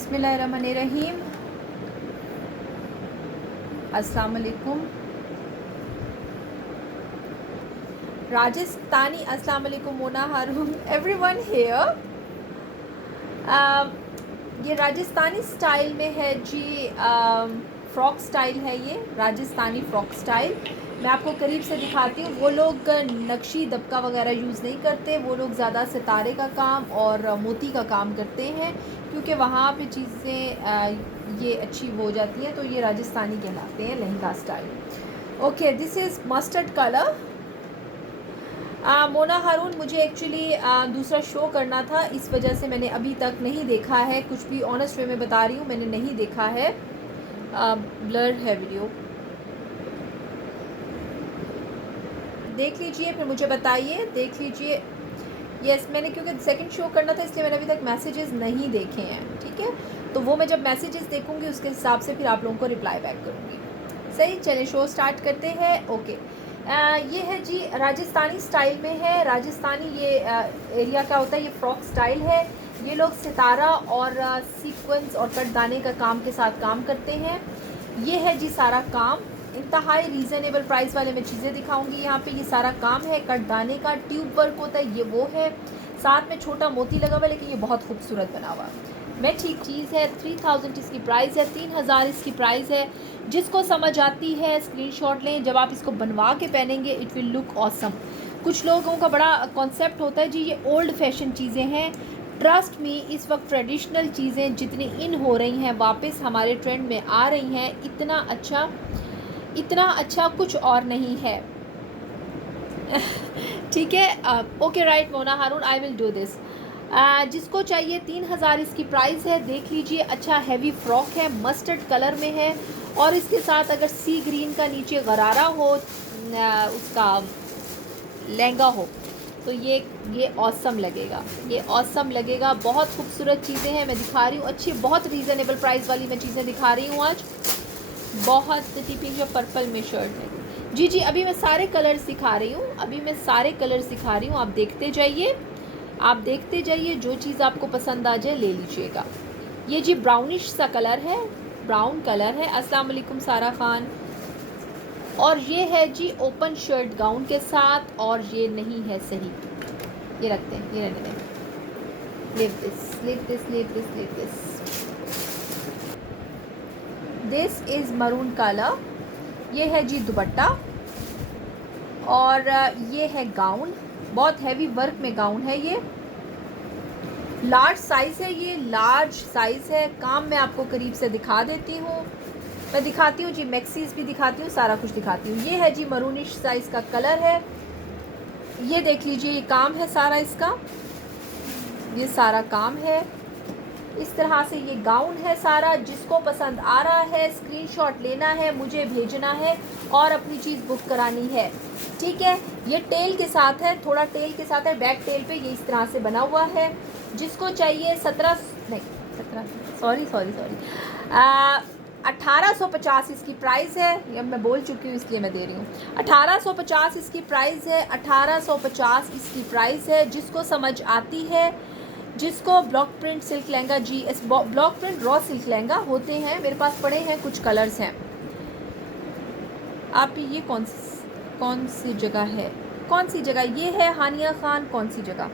बिस्मिल्लाहिर्रहमानिर्रहीम। अस्सलाम वालेकुम राजस्थानी, अस्सलाम वालेकुम मोना हारून, एवरीवन हियर। ये राजस्थानी स्टाइल में है जी। फ्रॉक स्टाइल है, ये राजस्थानी फ्रॉक स्टाइल। मैं आपको करीब से दिखाती हूँ। वो लोग नक्शी दबका वगैरह यूज़ नहीं करते, वो लोग ज़्यादा सितारे का काम और मोती का काम करते हैं, क्योंकि वहाँ पे चीज़ें ये अच्छी हो जाती हैं। तो ये राजस्थानी कहलाते हैं lehenga style. Okay, this is mustard colour. Mona Haroon, मुझे एक्चुअली दूसरा शो करना था, इस वजह से मैंने अभी तक नहीं देखा है। कुछ भी ऑनेस्ट वे में बता रही हूँ, मैंने नहीं देखा है। ब्लर है वीडियो, देख लीजिए फिर मुझे बताइए। देख लीजिए। यस, मैंने क्योंकि सेकंड शो करना था इसलिए मैंने अभी तक मैसेजेस नहीं देखे हैं। ठीक है, तो वो मैं जब मैसेजेस देखूंगी उसके हिसाब से फिर आप लोगों को रिप्लाई बैक करूंगी। सही, चलिए शो स्टार्ट करते हैं। ओके, ये है जी, राजस्थानी स्टाइल में है। राजस्थानी ये एरिया का होता है, ये फ्रॉक स्टाइल है। ये लोग सितारा और सीक्वेंस और कटदाने का काम के साथ काम करते हैं। ये है जी सारा काम। इंतहाई रीज़नेबल प्राइस वाले मैं चीज़ें दिखाऊंगी। यहाँ पे ये सारा काम है कटदाने का, ट्यूब वर्क होता है, ये वो है। साथ में छोटा मोती लगा हुआ है, लेकिन ये बहुत खूबसूरत बना हुआ है। मैं ठीक चीज़ है। 3000 इसकी प्राइस है, 3000 इसकी प्राइस है। जिसको समझ आती है स्क्रीनशॉट लें। जब आप इसको बनवा के पहनेंगे इट विल लुक ऑसम। कुछ लोगों का बड़ा कॉन्सेप्ट होता है जी ये ओल्ड फैशन चीज़ें हैं। ट्रस्ट मी, इस वक्त ट्रेडिशनल चीज़ें जितनी इन हो रही हैं, वापस हमारे ट्रेंड में आ रही हैं, इतना अच्छा कुछ और नहीं है। ठीक है, okay right Mona Haroon, I will do this. जिसको चाहिए 3000 इसकी प्राइस है। देख लीजिए, अच्छा हैवी फ्रॉक है, मस्टर्ड कलर में है, और इसके साथ अगर सी ग्रीन का नीचे गरारा हो, उसका लहंगा हो, तो ये ऑसम लगेगा, ये ऑसम लगेगा। बहुत खूबसूरत चीज़ें हैं, मैं दिखा रही हूँ अच्छी, बहुत रीज़नेबल प्राइस वाली मैं चीज़ें दिखा रही हूँ आज। बहुत पिंक जो पर्पल में शर्ट है जी जी। अभी मैं सारे कलर्स दिखा रही हूँ, अभी मैं सारे कलर्स दिखा रही हूँ। आप देखते जाइए, आप देखते जाइए, जो चीज़ आपको पसंद आ जाए ले लीजिएगा। ये जी ब्राउनिश सा कलर है, ब्राउन कलर है। अस्सलाम वालेकुम सारा खान। और ये है जी ओपन शर्ट गाउन के साथ, और ये नहीं है सही, ये रखते हैं, ये रहने दें। Leave this, leave this, leave this, leave this. This is maroon colour. ये है जी दुपट्टा, और ये है गाउन। बहुत हैवी वर्क में गाउन है ये। लार्ज साइज़ है, ये लार्ज साइज़ है। काम मैं आपको करीब से दिखा देती हूँ, मैं दिखाती हूँ जी, मैक्सीज भी दिखाती हूँ, सारा कुछ दिखाती हूँ। ये है जी मरूनिश साइज़ का कलर है। ये देख लीजिए, ये काम है सारा इसका, ये सारा काम है। इस तरह से ये गाउन है सारा। जिसको पसंद आ रहा है स्क्रीनशॉट लेना है, मुझे भेजना है और अपनी चीज़ बुक करानी है। ठीक है, ये टेल के साथ है, थोड़ा टेल के साथ है, बैक टेल पे ये इस तरह से बना हुआ है। जिसको चाहिए 1850 इसकी प्राइस है। अब मैं बोल चुकी हूँ इसलिए मैं दे रही हूँ। 1850 इसकी प्राइस है, 1850 इसकी प्राइस है। जिसको समझ आती है, जिसको block print silk lehenga, G S block print raw silk lehenga होते हैं, मेरे पास पड़े हैं, कुछ कलर्स हैं। आप ये कौन सी जगह है, कौन सी जगह ये है हानिया खान, कौन सी जगह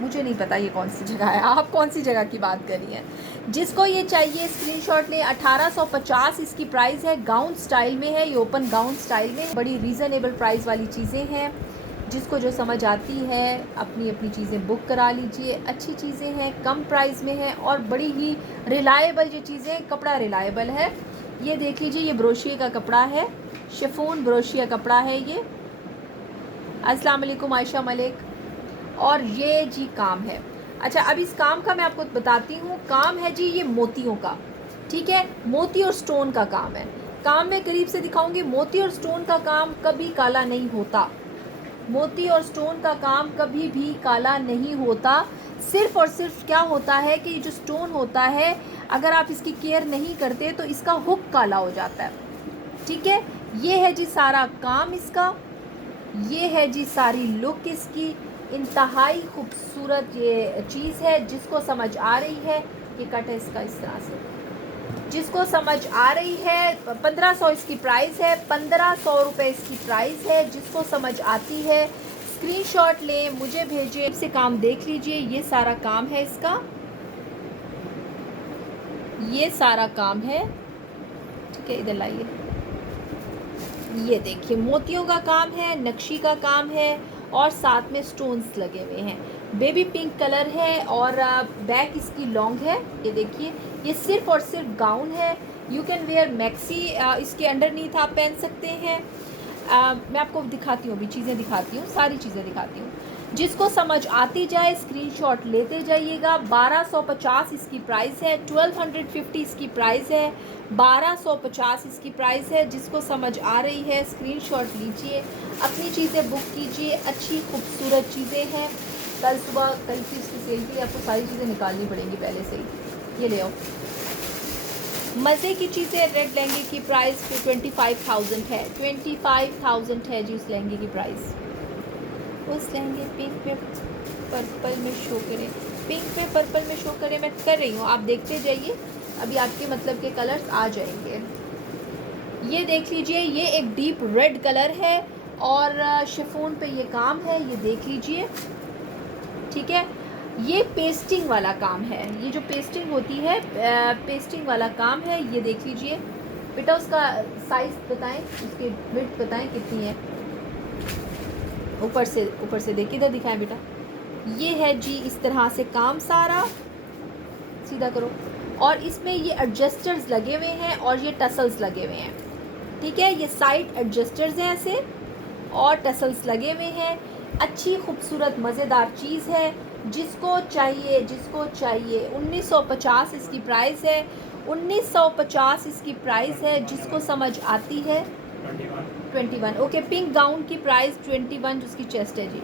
मुझे नहीं पता, ये कौन सी जगह है, आप कौन सी जगह की बात कर रही हैं। जिसको ये चाहिए स्क्रीनशॉट लें। 1850 इसकी प्राइस है, गाउन स्टाइल में है, ये ओपन गाउन स्टाइल में, बड़ी रीज़नेबल प्राइस वाली चीज़ें हैं। जिसको जो समझ आती है अपनी अपनी चीज़ें बुक करा लीजिए। अच्छी चीज़ें हैं, कम प्राइस में हैं, और बड़ी ही रिलायबल ये चीज़ें, कपड़ा रिलायबल है। ये देख लीजिए, ये ब्रोशिया का कपड़ा है, शिफॉन ब्रोशिया कपड़ा है ये। अस्सलाम वालेकुम आयशा मलिक। और ये जी काम है। अच्छा, अब इस काम का मैं आपको बताती हूँ। काम है जी ये मोतियों का, ठीक है, मोती और स्टोन का काम है। काम मैं करीब से दिखाऊंगी। मोती और स्टोन का काम कभी काला नहीं होता, मोती और स्टोन का काम कभी भी काला नहीं होता। सिर्फ और सिर्फ क्या होता है कि जो स्टोन होता है, अगर आप इसकी केयर नहीं करते तो इसका हुक काला हो जाता है। ठीक है, ये है जी सारा काम इसका, ये है जी सारी लुक इसकी। इंतहाई खूबसूरत ये चीज़ है। जिसको समझ आ रही है ये कट है इसका इस तरह से। जिसको समझ आ रही है 1500 इसकी प्राइस है, 1500 रुपये इसकी प्राइस है। जिसको समझ आती है स्क्रीनशॉट लें, मुझे भेजें। से काम देख लीजिए, ये सारा काम है इसका, ये सारा काम है, ठीक है। इधर लाइए, ये देखिए मोतियों का काम है, नक्शी का काम है और साथ में स्टोन्स लगे हुए हैं। बेबी पिंक कलर है और बैक इसकी लॉन्ग है। ये देखिए, ये सिर्फ और सिर्फ गाउन है। यू कैन वेयर मैक्सी, इसके अंडरनीथ आप पहन सकते हैं। मैं आपको दिखाती हूँ, अभी चीज़ें दिखाती हूँ, सारी चीज़ें दिखाती हूँ। जिसको समझ आती जाए स्क्रीनशॉट लेते जाइएगा। 1250 इसकी प्राइस है, 1250 इसकी प्राइस है, 1250 इसकी प्राइस है। जिसको समझ आ रही है स्क्रीनशॉट लीजिए, अपनी चीज़ें बुक कीजिए। अच्छी खूबसूरत चीज़ें हैं। कल सुबह कल की इसकी सेल के लिए आपको सारी चीज़ें निकालनी पड़ेंगी पहले से ही। ये ले आओ, मज़े की चीज़ें। रेड लहंगे की प्राइस 25,000 है, 25,000 है जी उस लहंगे की प्राइस। उस लहंगे पिंक पे पर्पल में शो करें, पिंक पे पर्पल में शो करें, मैं कर रही हूँ, आप देखते जाइए, अभी आपके मतलब के कलर्स आ जाएंगे। ये देख लीजिए, ये एक डीप रेड कलर है और शिफॉन पे ये काम है, ये देख लीजिए, ठीक है। ये पेस्टिंग वाला काम है, ये जो पेस्टिंग होती है पेस्टिंग वाला काम है। ये देख लीजिए बेटा, उसका साइज़ बताएं, उसकी विड्थ बताएं कितनी है। ऊपर से देखिए, इधर दिखाएं बेटा। ये है जी इस तरह से काम सारा, सीधा करो। और इसमें ये एडजस्टर्स लगे हुए हैं और ये टसल्स लगे हुए हैं, ठीक है। ये साइड एडजस्टर्स हैं ऐसे और टसल्स लगे हुए हैं। अच्छी खूबसूरत मज़ेदार चीज़ है। जिसको चाहिए 1950 इसकी प्राइस है, 1950 इसकी प्राइस है। जिसको समझ आती है 21, ओके। पिंक गाउन की प्राइस 21 जिसकी चेस्ट है जी,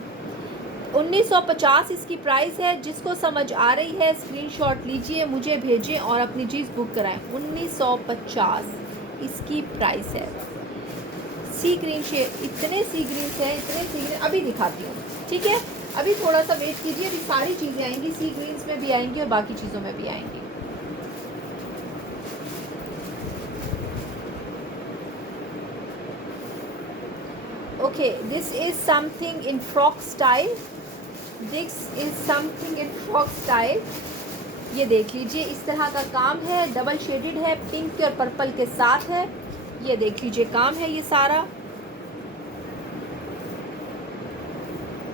1950 इसकी प्राइस है। जिसको समझ आ रही है स्क्रीनशॉट लीजिए, मुझे भेजें और अपनी चीज़ बुक कराएं। 1950 इसकी प्राइस है। सी ग्रीन शेड, इतने सी ग्रीन हैं, इतने सी ग्रीन अभी दिखाती हूँ, ठीक है। अभी थोड़ा सा वेट कीजिए, अभी सारी चीज़ें आएंगी, सी ग्रीन्स में भी आएंगी और बाकी चीज़ों में भी आएंगी। Okay, this is something in frock style, this is something in frock style. ये देख लीजिए, इस तरह का काम है, डबल शेडेड है, पिंक और पर्पल के साथ है। ये देख लीजिए काम है ये सारा,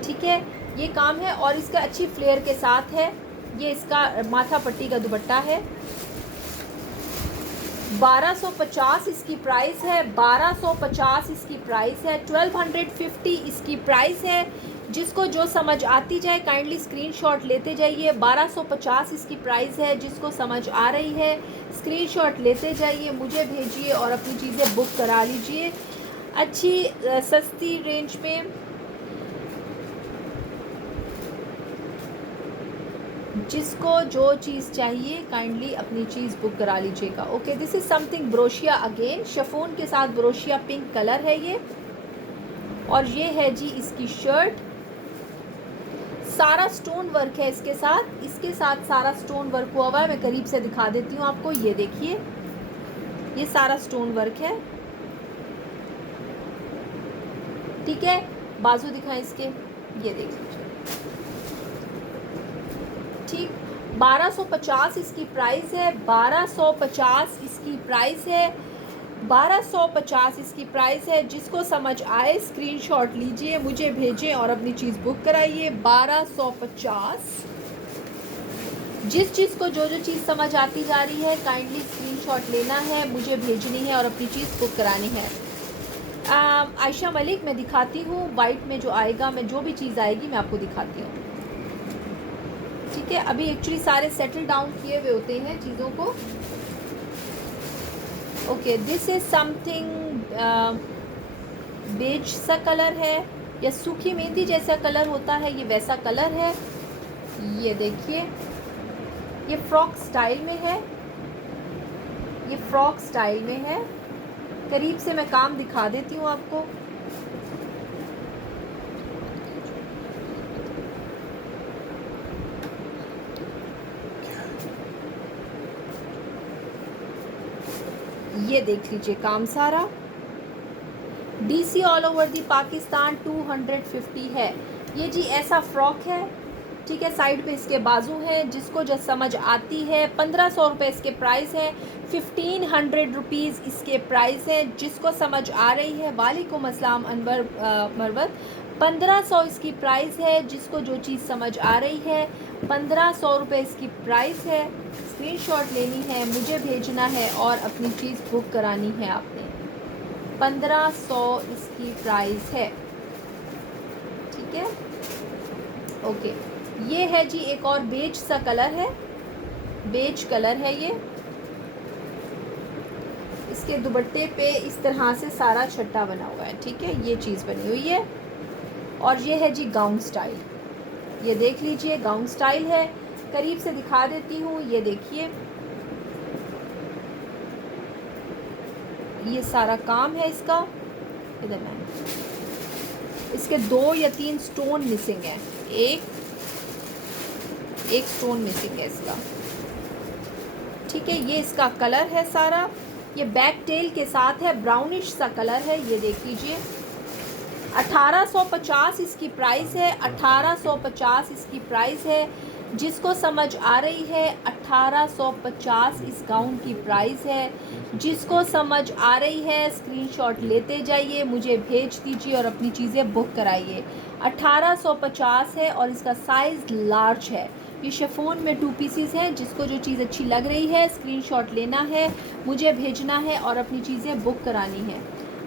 ठीक है। ये काम है और इसका अच्छी फ्लेयर के साथ है। ये इसका माथा पट्टी का दुपट्टा है। 1250 इसकी प्राइस है, 1250 इसकी प्राइस है, 1250 इसकी प्राइस है। जिसको जो समझ आती जाए काइंडली स्क्रीनशॉट लेते जाइए। 1250 इसकी प्राइस है। जिसको समझ आ रही है स्क्रीनशॉट लेते जाइए, मुझे भेजिए और अपनी चीज़ें बुक करा लीजिए अच्छी सस्ती रेंज में। जिसको जो चीज़ चाहिए काइंडली अपनी चीज़ बुक करा लीजिएगा। ओके, दिस इज़ समथिंग ब्रोशिया अगेन, शिफॉन के साथ ब्रोशिया पिंक कलर है ये। और ये है जी इसकी शर्ट, सारा स्टोन वर्क है इसके साथ, इसके साथ सारा स्टोन वर्क हुआ हुआ है। मैं करीब से दिखा देती हूँ आपको, ये देखिए ये सारा स्टोन वर्क है, ठीक है। बाजू दिखाएं इसके, ये देख लीजिए, ठीक। 1250 इसकी प्राइस है, 1250 इसकी प्राइस है, 1250 इसकी प्राइस है। जिसको समझ आए स्क्रीनशॉट लीजिए, मुझे भेजें और अपनी चीज़ बुक कराइए। 1250, जिस को जो चीज़ समझ आती जा रही है काइंडली स्क्रीनशॉट लेना है, मुझे भेजनी है और अपनी चीज़ बुक करानी है। आयशा मलिक, मैं दिखाती हूँ वाइट में जो आएगा, मैं जो भी चीज़ आएगी मैं आपको दिखाती हूँ, ठीक है। अभी एक्चुअली सारे सेटल डाउन किए हुए होते हैं चीज़ों को। Okay, this is something beige सा कलर है या सूखी मेहंदी जैसा कलर होता है, ये वैसा कलर है। ये देखिए, ये फ्रॉक स्टाइल में है, ये फ्रॉक स्टाइल में है। करीब से मैं काम दिखा देती हूँ आपको। ये देख लीजिए काम सारा। DC all over the Pakistan 250 है। ये जी ऐसा फ्रॉक है, ठीक है। साइड पे इसके बाजू हैं, जिसको जो समझ आती है। 1500 रुपये इसके प्राइस है, 1500 रुपीज़ इसके प्राइस है। जिसको समझ आ रही है वालेकुम अस्सलाम अनवर मरवत। 1500 इसकी प्राइस है। जिसको जो चीज़ समझ आ रही है 1500 रुपये इसकी प्राइस है। स्क्रीनशॉट लेनी है, मुझे भेजना है और अपनी चीज़ बुक करानी है आपने। 1500 इसकी प्राइस है, ठीक है। ओके, ये है जी एक और बेज सा कलर है, बेज कलर है ये। इसके दुपट्टे पे इस तरह से सारा छट्टा बना हुआ है, ठीक है। ये चीज़ बनी हुई है और ये है जी गाउन स्टाइल। ये देख लीजिए गाउन स्टाइल है। करीब से दिखा देती हूँ, ये देखिए ये सारा काम है इसका। इधर में इसके 2 या 3 स्टोन मिसिंग है, एक स्टोन मिसिंग है इसका, ठीक है। ये इसका कलर है सारा। ये बैक टेल के साथ है, ब्राउनिश सा कलर है। ये देख लीजिए 1850 इसकी प्राइस है, 1850 इसकी प्राइस है। जिसको समझ आ रही है 1850 इस गाउन की प्राइस है। जिसको समझ आ रही है स्क्रीनशॉट लेते जाइए, मुझे भेज दीजिए और अपनी चीज़ें बुक कराइए। 1850 है और इसका साइज़ लार्ज है। ये शिफॉन में 2 पीसीस हैं। जिसको जो चीज़ अच्छी लग रही है स्क्रीनशॉट लेना है, मुझे भेजना है और अपनी चीज़ें बुक करानी है।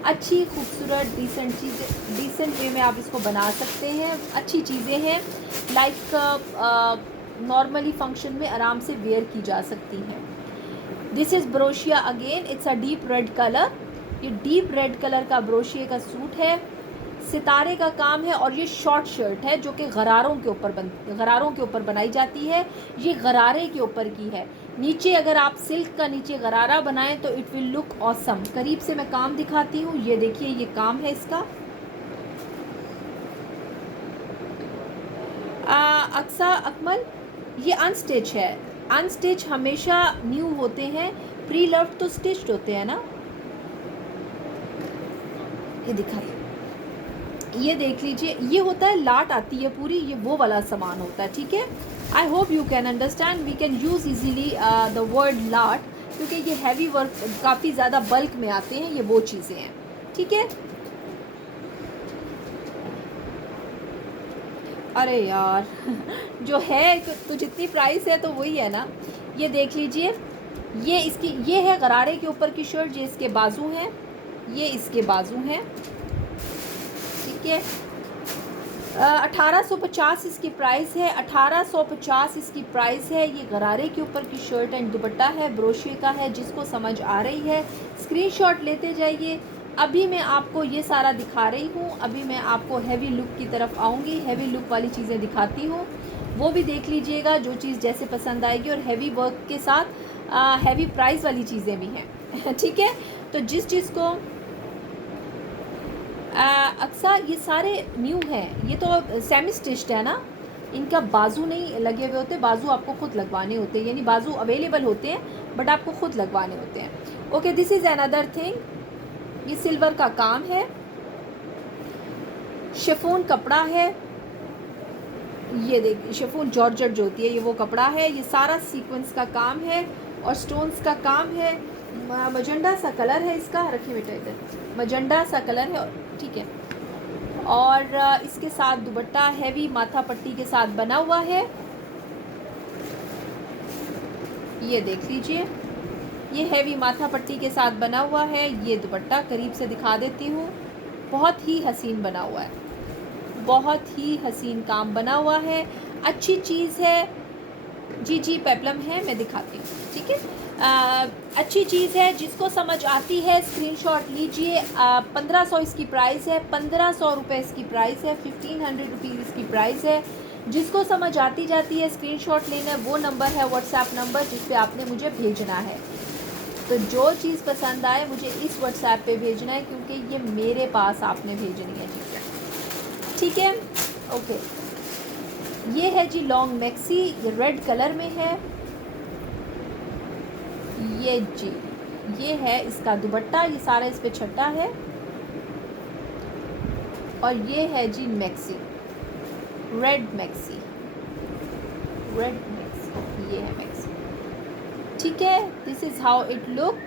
अच्छी खूबसूरत डिसेंट चीज़ें, डिसेंट वे में आप इसको बना सकते हैं। अच्छी चीज़ें हैं, लाइक नॉर्मली फंक्शन में आराम से वेयर की जा सकती हैं। दिस इज़ ब्रोशिया again, it's a deep red colour. ये डीप रेड कलर का ब्रोशिया का सूट है, सितारे का काम है और ये शॉर्ट शर्ट है जो कि गरारों के ऊपर बनाई जाती है। ये गरारे के ऊपर की है। नीचे अगर आप सिल्क का नीचे गरारा बनाएं तो इट विल लुक ऑसम। करीब से मैं काम दिखाती हूँ, ये देखिए ये काम है इसका। अक्सा अकमल, ये अनस्टिच है। अनस्टिच हमेशा न्यू होते हैं, प्री लव्ड तो स्टिच्ड होते हैं ना। ये दिखाइए, ये देख लीजिए, ये होता है लाट आती है पूरी, ये वो वाला सामान होता है, ठीक है। I hope you can understand, we can use easily the word lot, क्योंकि ये हैवी वर्क काफ़ी ज़्यादा बल्क में आते हैं, ये वो चीज़ें हैं, ठीक है। अरे यार जो है तो जितनी प्राइस है तो वही है ना। ये देख लीजिए, ये इसकी ये है गरारे के ऊपर की शर्ट। ये इसके बाजू हैं, ये इसके बाजू हैं, ठीक है। 1850 इसकी प्राइस है, 1850 इसकी प्राइस है। ये गरारे के ऊपर की शर्ट एंड दुपट्टा है, ब्रोशिया का है। जिसको समझ आ रही है स्क्रीनशॉट लेते जाइए। अभी मैं आपको ये सारा दिखा रही हूँ, अभी मैं आपको हैवी लुक की तरफ आऊँगी, हैवी लुक वाली चीज़ें दिखाती हूँ, वो भी देख लीजिएगा जो चीज़ जैसे पसंद आएगी। और हैवी वर्क के साथ हैवी प्राइस वाली चीज़ें भी हैं ठीक है। तो जिस चीज़ को अक्सर ये सारे न्यू हैं, ये तो सेमी स्टिच्ड है ना, इनका बाजू नहीं लगे हुए होते, बाजू आपको खुद लगवाने होते हैं, यानी बाजू अवेलेबल होते हैं बट आपको खुद लगवाने होते हैं। Okay, this is another thing. ये सिल्वर का काम है, शिफॉन कपड़ा है। ये देखिए शिफॉन जॉर्जेट जो होती है ये वो कपड़ा है। ये सारा सीक्वेंस का काम है और स्टोन्स का काम है। मजेंडा सा कलर है इसका, रखिए बेटा इधर, मजेंडा सा कलर है, ठीक है। और इसके साथ दुपट्टा हैवी माथा पट्टी के साथ बना हुआ है। ये देख लीजिए, ये हैवी माथा पट्टी के साथ बना हुआ है। ये दुपट्टा करीब से दिखा देती हूँ, बहुत ही हसीन बना हुआ है, बहुत ही हसीन काम बना हुआ है। अच्छी चीज़ है जी पेप्लम है, मैं दिखाती हूँ, ठीक है। अच्छी चीज़ है, जिसको समझ आती है स्क्रीनशॉट लीजिए। 1500 इसकी प्राइस है, 1500 रुपये इसकी प्राइस है, 1500 रुपीज़ इसकी प्राइस है। जिसको समझ आती जाती है स्क्रीनशॉट लेना है, वो नंबर है व्हाट्सएप नंबर जिस पे आपने मुझे भेजना है। तो जो चीज़ पसंद आए मुझे इस व्हाट्सएप पे भेजना है, क्योंकि ये मेरे पास आपने भेजनी है चीज़ें, ठीक है। ओके, ये है जी लॉन्ग मैक्सी, ये रेड कलर में है। ये जी ये है इसका दुपट्टा, ये सारा इस पे छट्टा है। और ये है जी maxi, red maxi, red maxi, ये है मैक्सी। ठीक है, this is how it look,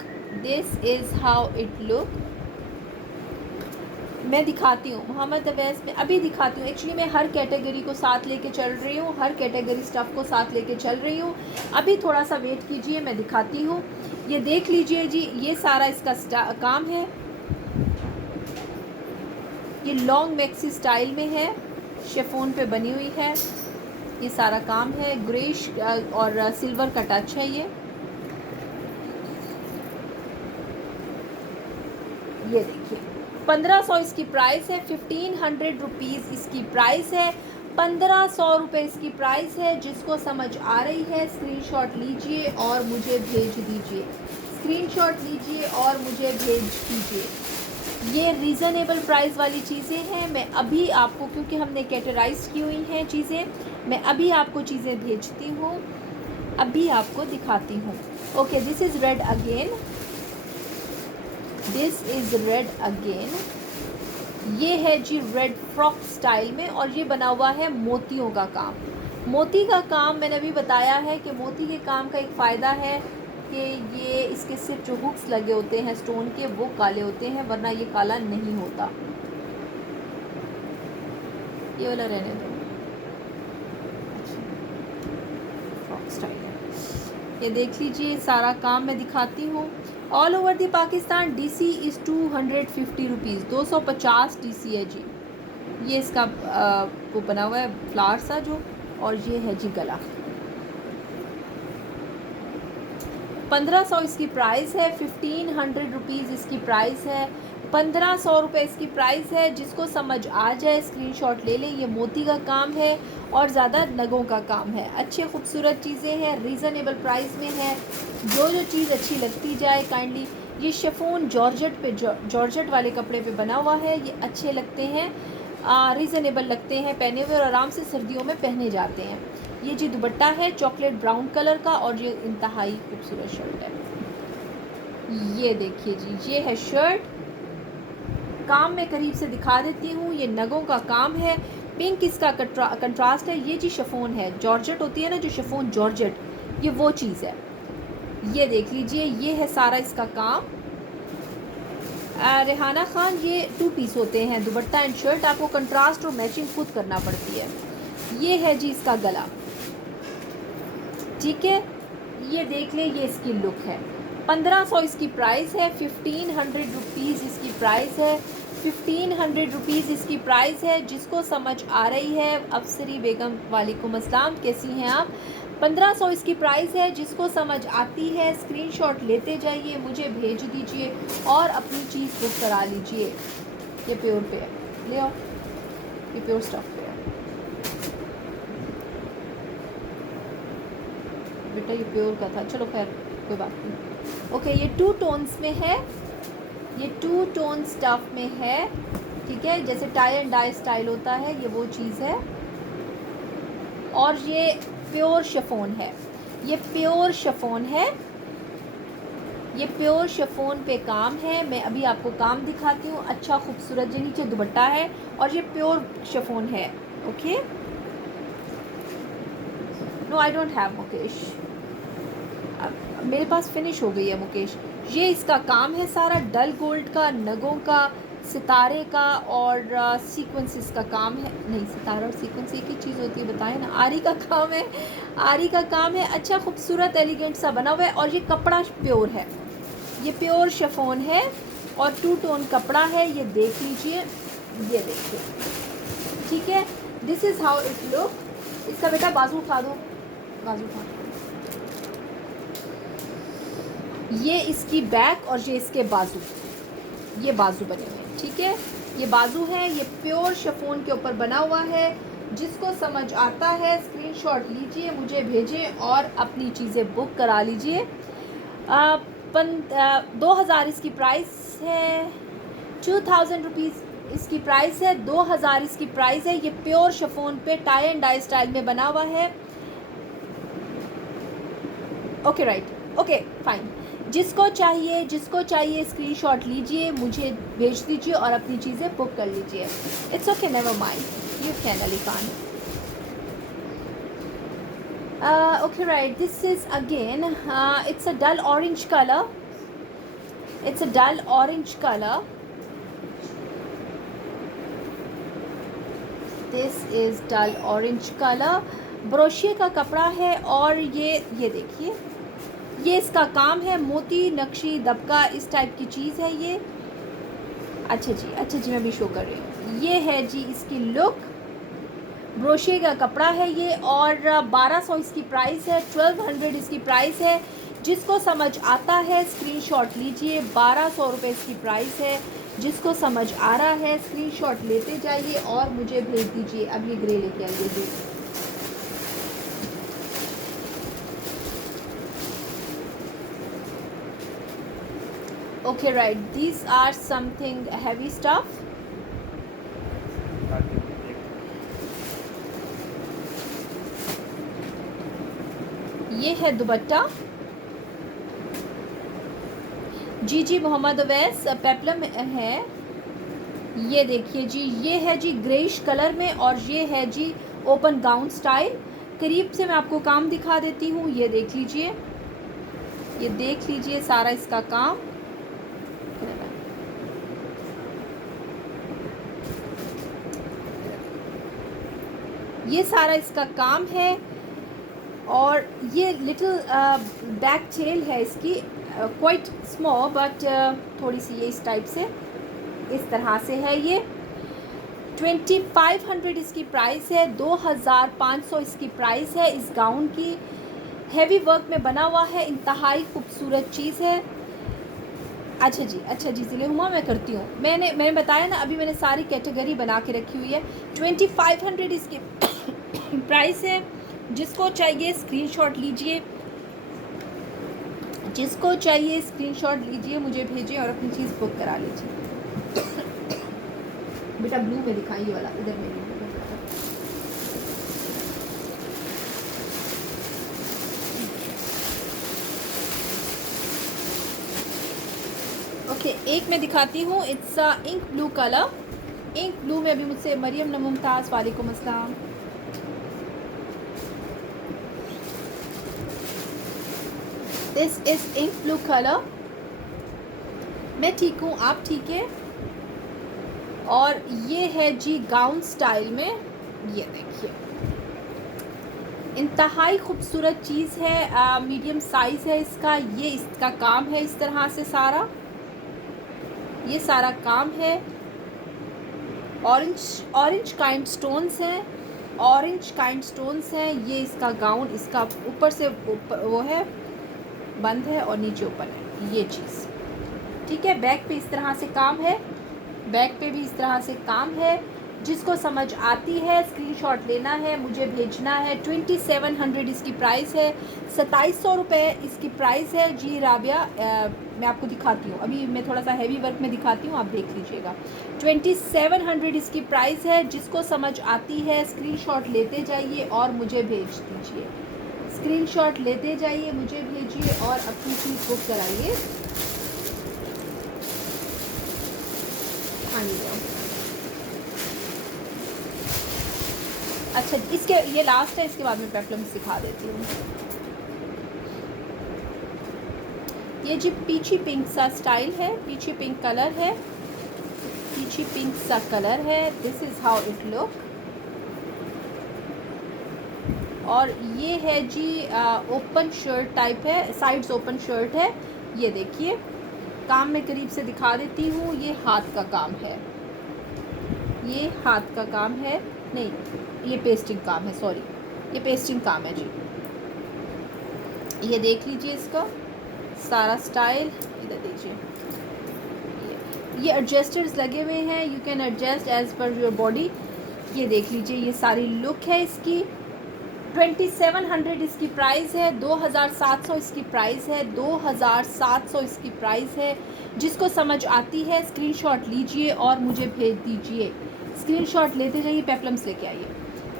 this is how it look. मैं दिखाती हूँ मोहम्मद अवैस में, अभी दिखाती हूँ। एक्चुअली मैं हर कैटेगरी को साथ लेके चल रही हूँ, हर कैटेगरी स्टफ़ को साथ लेके चल रही हूँ। अभी थोड़ा सा वेट कीजिए, मैं दिखाती हूँ। ये देख लीजिए जी, ये सारा इसका काम है। ये लॉन्ग मैक्सी स्टाइल में है, शिफॉन पे बनी हुई है। ये सारा काम है, ग्रेश और सिल्वर का टच है। ये देखिए 1500 इसकी प्राइस है, 1500 रुपीज़ इसकी प्राइस है, 1500 रुपये इसकी प्राइस है। जिसको समझ आ रही है स्क्रीनशॉट लीजिए और मुझे भेज दीजिए, स्क्रीनशॉट लीजिए और मुझे भेज दीजिए। ये रीज़नेबल प्राइस वाली चीज़ें हैं। मैं अभी आपको, क्योंकि हमने कैटेगराइज की हुई हैं चीज़ें, मैं अभी आपको चीज़ें भेजती हूँ, अभी आपको दिखाती हूँ। Okay, this is red again, this is red again. ये है जी रेड फ्रॉक स्टाइल में, और ये बना हुआ है मोतियों का काम। मोती का काम मैंने अभी बताया है कि मोती के काम का एक फ़ायदा है कि ये इसके सिर्फ जो हुक्स लगे होते हैं स्टोन के वो काले होते हैं, वरना ये काला नहीं होता। ये वाला रहने दो, फ्रॉक स्टाइल है। ये देख लीजिए सारा काम मैं दिखाती हूँ। All over the Pakistan DC is 250 rupees, 250 DC है जी। ये इसका वो बना हुआ है फ्लावर सा जो, और ये है जी गला। 1500 इसकी प्राइस है, 1500 रुपीज़ इसकी प्राइस है, 1500 रुपये इसकी प्राइस है। जिसको समझ आ जाए स्क्रीनशॉट ले लें। ये मोती का काम है और ज़्यादा नगों का काम है। अच्छे खूबसूरत चीज़ें हैं, रीज़नेबल प्राइस में है। जो जो चीज़ अच्छी लगती जाए काइंडली। ये शिफॉन जॉर्जेट पे, जॉर्जेट वाले कपड़े पे बना हुआ है। ये अच्छे लगते हैं, रीज़नेबल लगते हैं पहने हुए, और आराम से सर्दियों में पहने जाते हैं। ये जी दुपट्टा है चॉकलेट ब्राउन कलर का, और ये इंतहाई खूबसूरत शर्ट है। ये देखिए जी, ये है शर्ट। काम मैं करीब से दिखा देती हूँ। ये नगों का काम है, पिंक इसका कंट्रास्ट है। ये जी शिफॉन है, जॉर्जेट होती है ना जो शिफॉन जॉर्जेट, ये वो चीज़ है। ये देख लीजिए, ये है सारा इसका काम। रेहाना खान, ये 2 पीस होते हैं, दुपट्टा एंड शर्ट। आपको कंट्रास्ट और मैचिंग खुद करना पड़ती है। ये है जी इसका गला, ठीक है। ये देख ले, ये इसकी लुक है। 1500 इसकी प्राइस है, 1500 रुपीज़ इसकी प्राइस है, 1500 रुपीज़ इसकी प्राइस है। जिसको समझ आ रही है, अफसरी बेगम वालेकुम अस्सलाम, कैसी हैं आप? 1500 इसकी प्राइस है। जिसको समझ आती है स्क्रीनशॉट लेते जाइए, मुझे भेज दीजिए और अपनी चीज़ बुक करा लीजिए। ये प्योर पे है, ले आओ, ये प्योर स्टफ पे है बेटा, ये प्योर का था। चलो खैर कोई बात नहीं। ओके, ये 2 टोन्स में है, ये 2 टोन स्टफ में है, ठीक है। जैसे टाई एंड डाई स्टाइल होता है, ये वो चीज़ है। और ये प्योर शिफॉन है, ये प्योर शिफॉन है, ये प्योर शिफॉन पे काम है। मैं अभी आपको काम दिखाती हूँ। अच्छा खूबसूरत जो नीचे दुपट्टा है, और ये प्योर शिफॉन है। Okay, no I don't have Mukesh, मेरे पास फिनिश हो गई है मुकेश। ये इसका काम है सारा, डल गोल्ड का, नगों का, सितारे का और सीक्वेंसेस का काम है। नहीं, सितारा और सीक्वेंस एक ही चीज़ होती है, बताएं ना। आरी का काम है, आरी का काम है। अच्छा खूबसूरत एलिगेंट सा बना हुआ है, और ये कपड़ा प्योर है, ये प्योर शिफॉन है और 2 टोन कपड़ा है। ये देख लीजिए, ये देखिए, ठीक है। This is how it look. इसका बेटा बाजू उठा दो, बाजू उठा। ये इसकी बैक और ये इसके बाजू, ये बाजू बने हुए हैं, ठीक है। ये बाजू है, ये प्योर शिफॉन के ऊपर बना हुआ है। जिसको समझ आता है स्क्रीनशॉट लीजिए, मुझे भेजें और अपनी चीज़ें बुक करा लीजिए। 2000 इसकी प्राइस है, 2000 रुपीज़ इसकी प्राइस है, 2000 इसकी प्राइस है। ये प्योर शिफॉन पे टाई एंड डाई स्टाइल में बना हुआ है। Okay right, okay fine. जिसको चाहिए स्क्रीनशॉट लीजिए, मुझे भेज दीजिए और अपनी चीज़ें बुक कर लीजिए. It's okay, never mind, you can Ali Khan. Okay, right, this is again it's a dull orange color. It's a dull orange color. This is dull orange color. ब्रोशिए का कपड़ा है और ये देखिए, ये इसका काम है, मोती नक्शी दबका इस टाइप की चीज़ है ये. अच्छा जी मैं भी शो कर रही हूँ. ये है जी इसकी लुक. ब्रोशिए का कपड़ा है ये और 1200 इसकी प्राइस है, 1200 इसकी प्राइस है. जिसको समझ आता है स्क्रीनशॉट लीजिए. 1200 रुपये इसकी प्राइस है. जिसको समझ आ रहा है स्क्रीनशॉट लेते जाइए और मुझे भेज दीजिए. अब ये ग्रे लेके आइए जी. Okay right, these are something heavy stuff. ये है दुपट्टा. जी मोहम्मद अवैस, पेप्लम है. ये देखिए जी, ये है जी ग्रेइश कलर में और ये है जी ओपन गाउन स्टाइल. करीब से मैं आपको काम दिखा देती हूँ. ये देख लीजिए, ये देख लीजिए सारा इसका काम. ये सारा इसका काम है और ये लिटिल बैक टेल है इसकी, क्वाइट स्मॉल बट थोड़ी सी ये इस टाइप से इस तरह से है. ये 2500 इसकी प्राइस है. 2500 इसकी प्राइस है इस गाउन की. हैवी वर्क में बना हुआ है, इंतहाई खूबसूरत चीज़ है. अच्छा जी ज़िले हुमा मैं करती हूँ. मैंने बताया ना, अभी मैंने सारी कैटेगरी बना के रखी हुई है. 2500 इसकी प्राइस है. जिसको चाहिए स्क्रीनशॉट लीजिए, जिसको चाहिए स्क्रीनशॉट लीजिए, मुझे भेजिए और अपनी चीज़ बुक करा लीजिए. बेटा ब्लू में दिखाइए वाला, इधर में भी. ओके, एक मैं दिखाती हूँ. It's ink blue colour. Ink blue में अभी मुझसे मरियम मुमताज़, वालेकुम अस्सलाम. This is ink blue colour. मैं ठीक हूँ, आप ठीक है. और ये है जी गाउन स्टाइल में. ये देखिए, इंतहाई खूबसूरत चीज़ है. मीडियम साइज़ है इसका. ये इसका काम है इस तरह से सारा, ये सारा काम है. ऑरेंज काइंड स्टोन्स हैं, ऑरेंज काइंड स्टोन्स हैं. ये इसका गाउन, इसका ऊपर से वो है, बंद है और नीचे ओपन है ये चीज़. ठीक है. बैक पे इस तरह से काम है, बैक पे भी इस तरह से काम है. जिसको समझ आती है स्क्रीनशॉट लेना है, मुझे भेजना है. 2700 इसकी प्राइस है. 2700 रुपये इसकी प्राइस है. जी राबिया, मैं आपको दिखाती हूँ. अभी मैं थोड़ा सा हैवी वर्क में दिखाती हूँ, आप देख लीजिएगा. 2700 इसकी प्राइस है. जिसको समझ आती है स्क्रीनशॉट लेते जाइए और मुझे भेज दीजिए. स्क्रीनशॉट लेते जाइए, मुझे भेजिए और अपनी चीज़ बुक कराइए. हाँ जी. अच्छा, इसके ये लास्ट है, इसके बाद मैं पेप्लम सिखा देती हूँ. ये जी पीची पिंक सा स्टाइल है, पीची पिंक कलर है, पीची पिंक सा कलर है. This is how it look. और ये है जी ओपन शर्ट टाइप है, साइड्स ओपन शर्ट है. ये देखिए, काम में करीब से दिखा देती हूँ. ये हाथ का काम है, ये हाथ का काम है. नहीं, ये पेस्टिंग काम है, सॉरी, ये पेस्टिंग काम है जी. ये देख लीजिए इसका सारा स्टाइल. इधर दीजिए, ये एडजस्टर्स लगे हुए हैं. You can adjust as per your body. ये देख लीजिए, ये सारी लुक है इसकी. 2700 इसकी प्राइस है. 2700 इसकी प्राइस है. 2700 इसकी प्राइस है. जिसको समझ आती है स्क्रीनशॉट लीजिए और मुझे भेज दीजिए. स्क्रीनशॉट लेते जाइए, पेप्लम्स लेके आइए.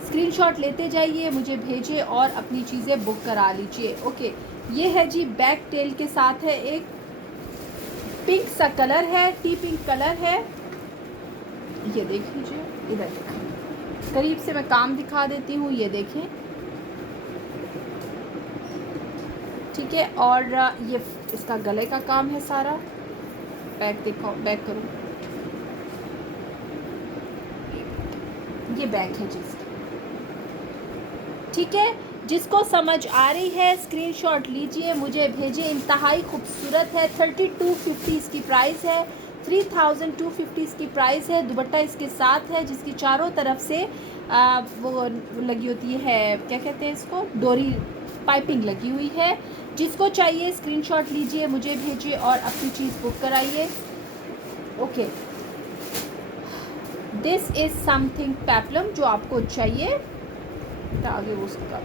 स्क्रीनशॉट लेते जाइए, मुझे भेजिए और अपनी चीज़ें बुक करा लीजिए। ओके, ये है जी बैक टेल के साथ है, एक पिंक सा कलर है, टी पिंक कलर है। ये देख लीजिए, इधर देखें, करीब से मैं काम दिखा देती हूँ, ये देखें, ठीक है। और ये इसका गले का काम है सारा। बैक देखो, बैक करो, ये बैक है जी इसकी, ठीक है। जिसको समझ आ रही है स्क्रीनशॉट लीजिए, मुझे भेजिए। इंतहाई खूबसूरत है, 3250 इसकी प्राइस है, 3250 इसकी प्राइस है। दुपट्टा इसके साथ है जिसकी चारों तरफ से वो लगी होती है, क्या कहते हैं इसको, डोरी पाइपिंग लगी हुई है। जिसको चाहिए स्क्रीनशॉट लीजिए, मुझे भेजिए और अपनी चीज़ बुक कराइए। Okay, this is something peplum जो आपको चाहिए, आगे उसका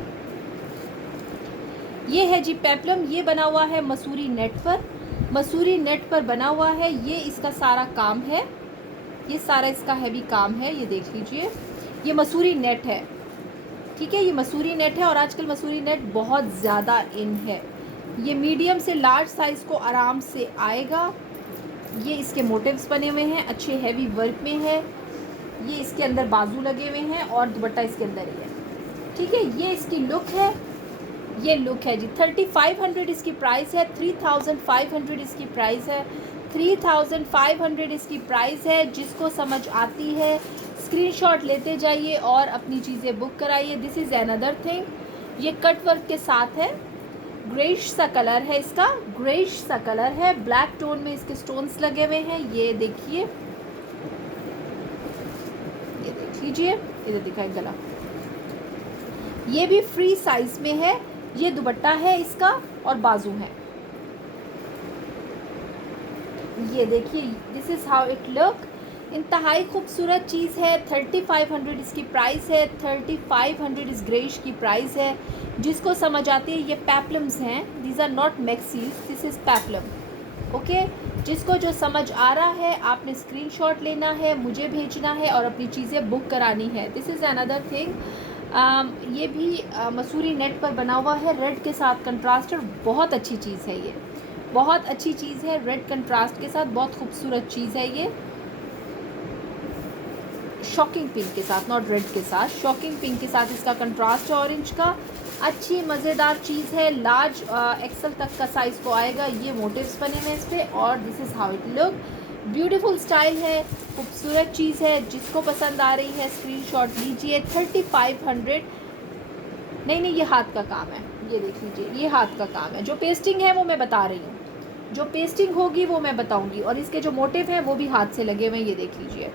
ये है जी पेप्लम। ये बना हुआ है मसूरी नेट पर, मसूरी नेट पर बना हुआ है। ये इसका सारा काम है, ये सारा इसका हैवी काम है, ये देख लीजिए। ये मसूरी नेट है, ठीक है, ये मसूरी नेट है और आजकल मसूरी नेट बहुत ज़्यादा इन है। ये मीडियम से लार्ज साइज़ को आराम से आएगा। ये इसके मोटिव्स बने हुए हैं, अच्छे हैवी वर्क में है। ये इसके अंदर बाजू लगे हुए हैं और दुपट्टा इसके अंदर ही है, ठीक है। ये इसकी लुक है, ये लुक है जी। 3500 इसकी प्राइस है, 3500 इसकी प्राइस है, 3500 इसकी प्राइस है। जिसको समझ आती है स्क्रीनशॉट लेते जाइए और अपनी चीज़ें बुक कराइए। दिस इज़ अनदर थिंग, ये कट वर्क के साथ है, ग्रेश सा कलर है इसका, ग्रेश सा कलर है, ब्लैक टोन में इसके स्टोन्स लगे हुए हैं। ये देखिए, ये देख लीजिए, इधर दिखाए गला, ये भी फ्री साइज में है। ये दुपट्टा है इसका और बाजू है, ये देखिए, this is how it look. इंतहाई खूबसूरत चीज़ है, 3500 इसकी प्राइस है, 3500 इस ग्रेश की प्राइस है। जिसको समझ आती है, ये पेप्लम्स हैं, these are not maxis, this is peplum. Okay, जिसको जो समझ आ रहा है आपने स्क्रीनशॉट लेना है, मुझे भेजना है और अपनी चीज़ें बुक करानी है। दिस इज़ अनदर थिंग, ये भी मसूरी नेट पर बना हुआ है, रेड के साथ कंट्रास्ट, और बहुत अच्छी चीज़ है ये, बहुत अच्छी चीज़ है। रेड कंट्रास्ट के साथ बहुत खूबसूरत चीज़ है ये, शॉकिंग पिंक के साथ, नॉट रेड के साथ, शॉकिंग पिंक के साथ इसका कंट्रास्ट है ऑरेंज का। अच्छी मज़ेदार चीज़ है, लार्ज एक्सल तक का साइज़ को आएगा। ये मोटिव्स बने हुए इस पर और this is how it look. Beautiful style है, खूबसूरत चीज़ है। जिसको पसंद आ रही है स्क्रीनशॉट लीजिए। 3500, नहीं ये हाथ का काम है, ये देख लीजिए, ये हाथ का काम है। जो पेस्टिंग है वो मैं बता रही हूँ, जो पेस्टिंग होगी वो मैं बताऊँगी, और इसके जो मोटिव हैं वो भी हाथ से लगे हुए हैं, ये देख लीजिए,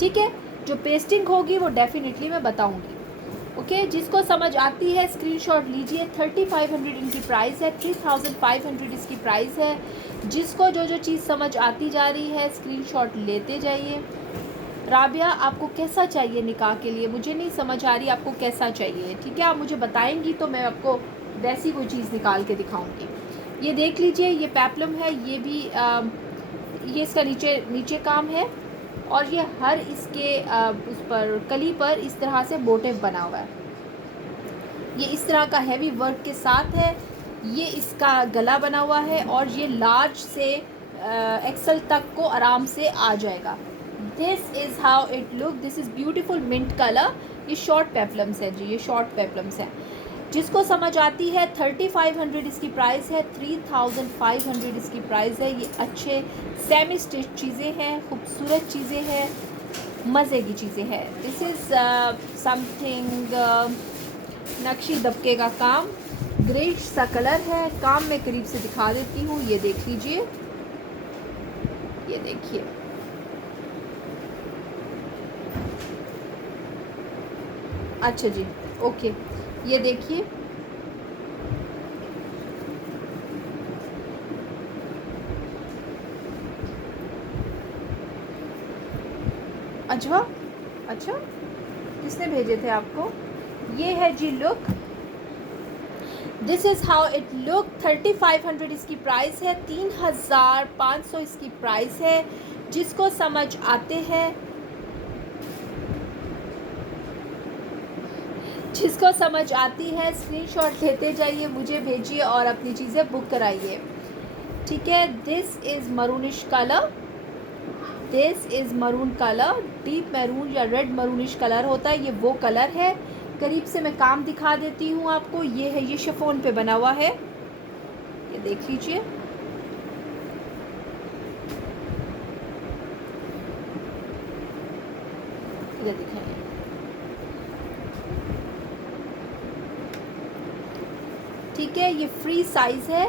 ठीक है। जो पेस्टिंग होगी वो डेफिनेटली मैं बताऊँगी। ओके, जिसको समझ आती है स्क्रीनशॉट लीजिए। 3500 इनकी प्राइस है, 3500 इसकी प्राइस है। जिसको जो जो चीज़ समझ आती जा रही है स्क्रीनशॉट लेते जाइए। राबिया, आपको कैसा चाहिए निकाह के लिए? मुझे नहीं समझ आ रही आपको कैसा चाहिए, ठीक है। आप मुझे बताएंगी तो मैं आपको वैसी कोई चीज़ निकाल के दिखाऊंगी। ये देख लीजिए, ये पेप्लम है, ये भी ये इसका नीचे काम है, और ये हर इसके उस पर कली पर इस तरह से मोटिव बना हुआ है। ये इस तरह का हैवी वर्क के साथ है। ये इसका गला बना हुआ है और ये लार्ज से एक्सल तक को आराम से आ जाएगा। This is how it look, this is beautiful mint colour. ये शॉर्ट पेप्लम्स है जी, ये शॉर्ट पेप्लम्स हैं। जिसको समझ आती है 3500 इसकी प्राइस है, 3500 इसकी प्राइस है। ये अच्छे सेमी स्टिच चीज़ें हैं, खूबसूरत चीज़ें हैं, मज़े की चीज़ें हैं। दिस इज़ समथिंग नक्शी दबके का काम, ग्रेश सा कलर है। काम मैं करीब से दिखा देती हूँ, ये देख लीजिए, ये देखिए, अच्छा जी, ओके, ये देखिए, अच्छा, किसने भेजे थे आपको? ये है जी look, this is how it look. 3500 इसकी प्राइस है, 3500 इसकी प्राइस है। जिसको समझ आते हैं जिसको समझ आती है स्क्रीनशॉट लेते जाइए, मुझे भेजिए और अपनी चीज़ें बुक कराइए। ठीक है, this is maroonish colour, this is maroon colour, deep maroon या रेड मरूनिश कलर होता है, ये वो कलर है। करीब से मैं काम दिखा देती हूँ आपको। ये है, ये शिफॉन पे बना हुआ है, ये देख लीजिए। ये दिखाइए, ठीक है, ये फ्री साइज़ है,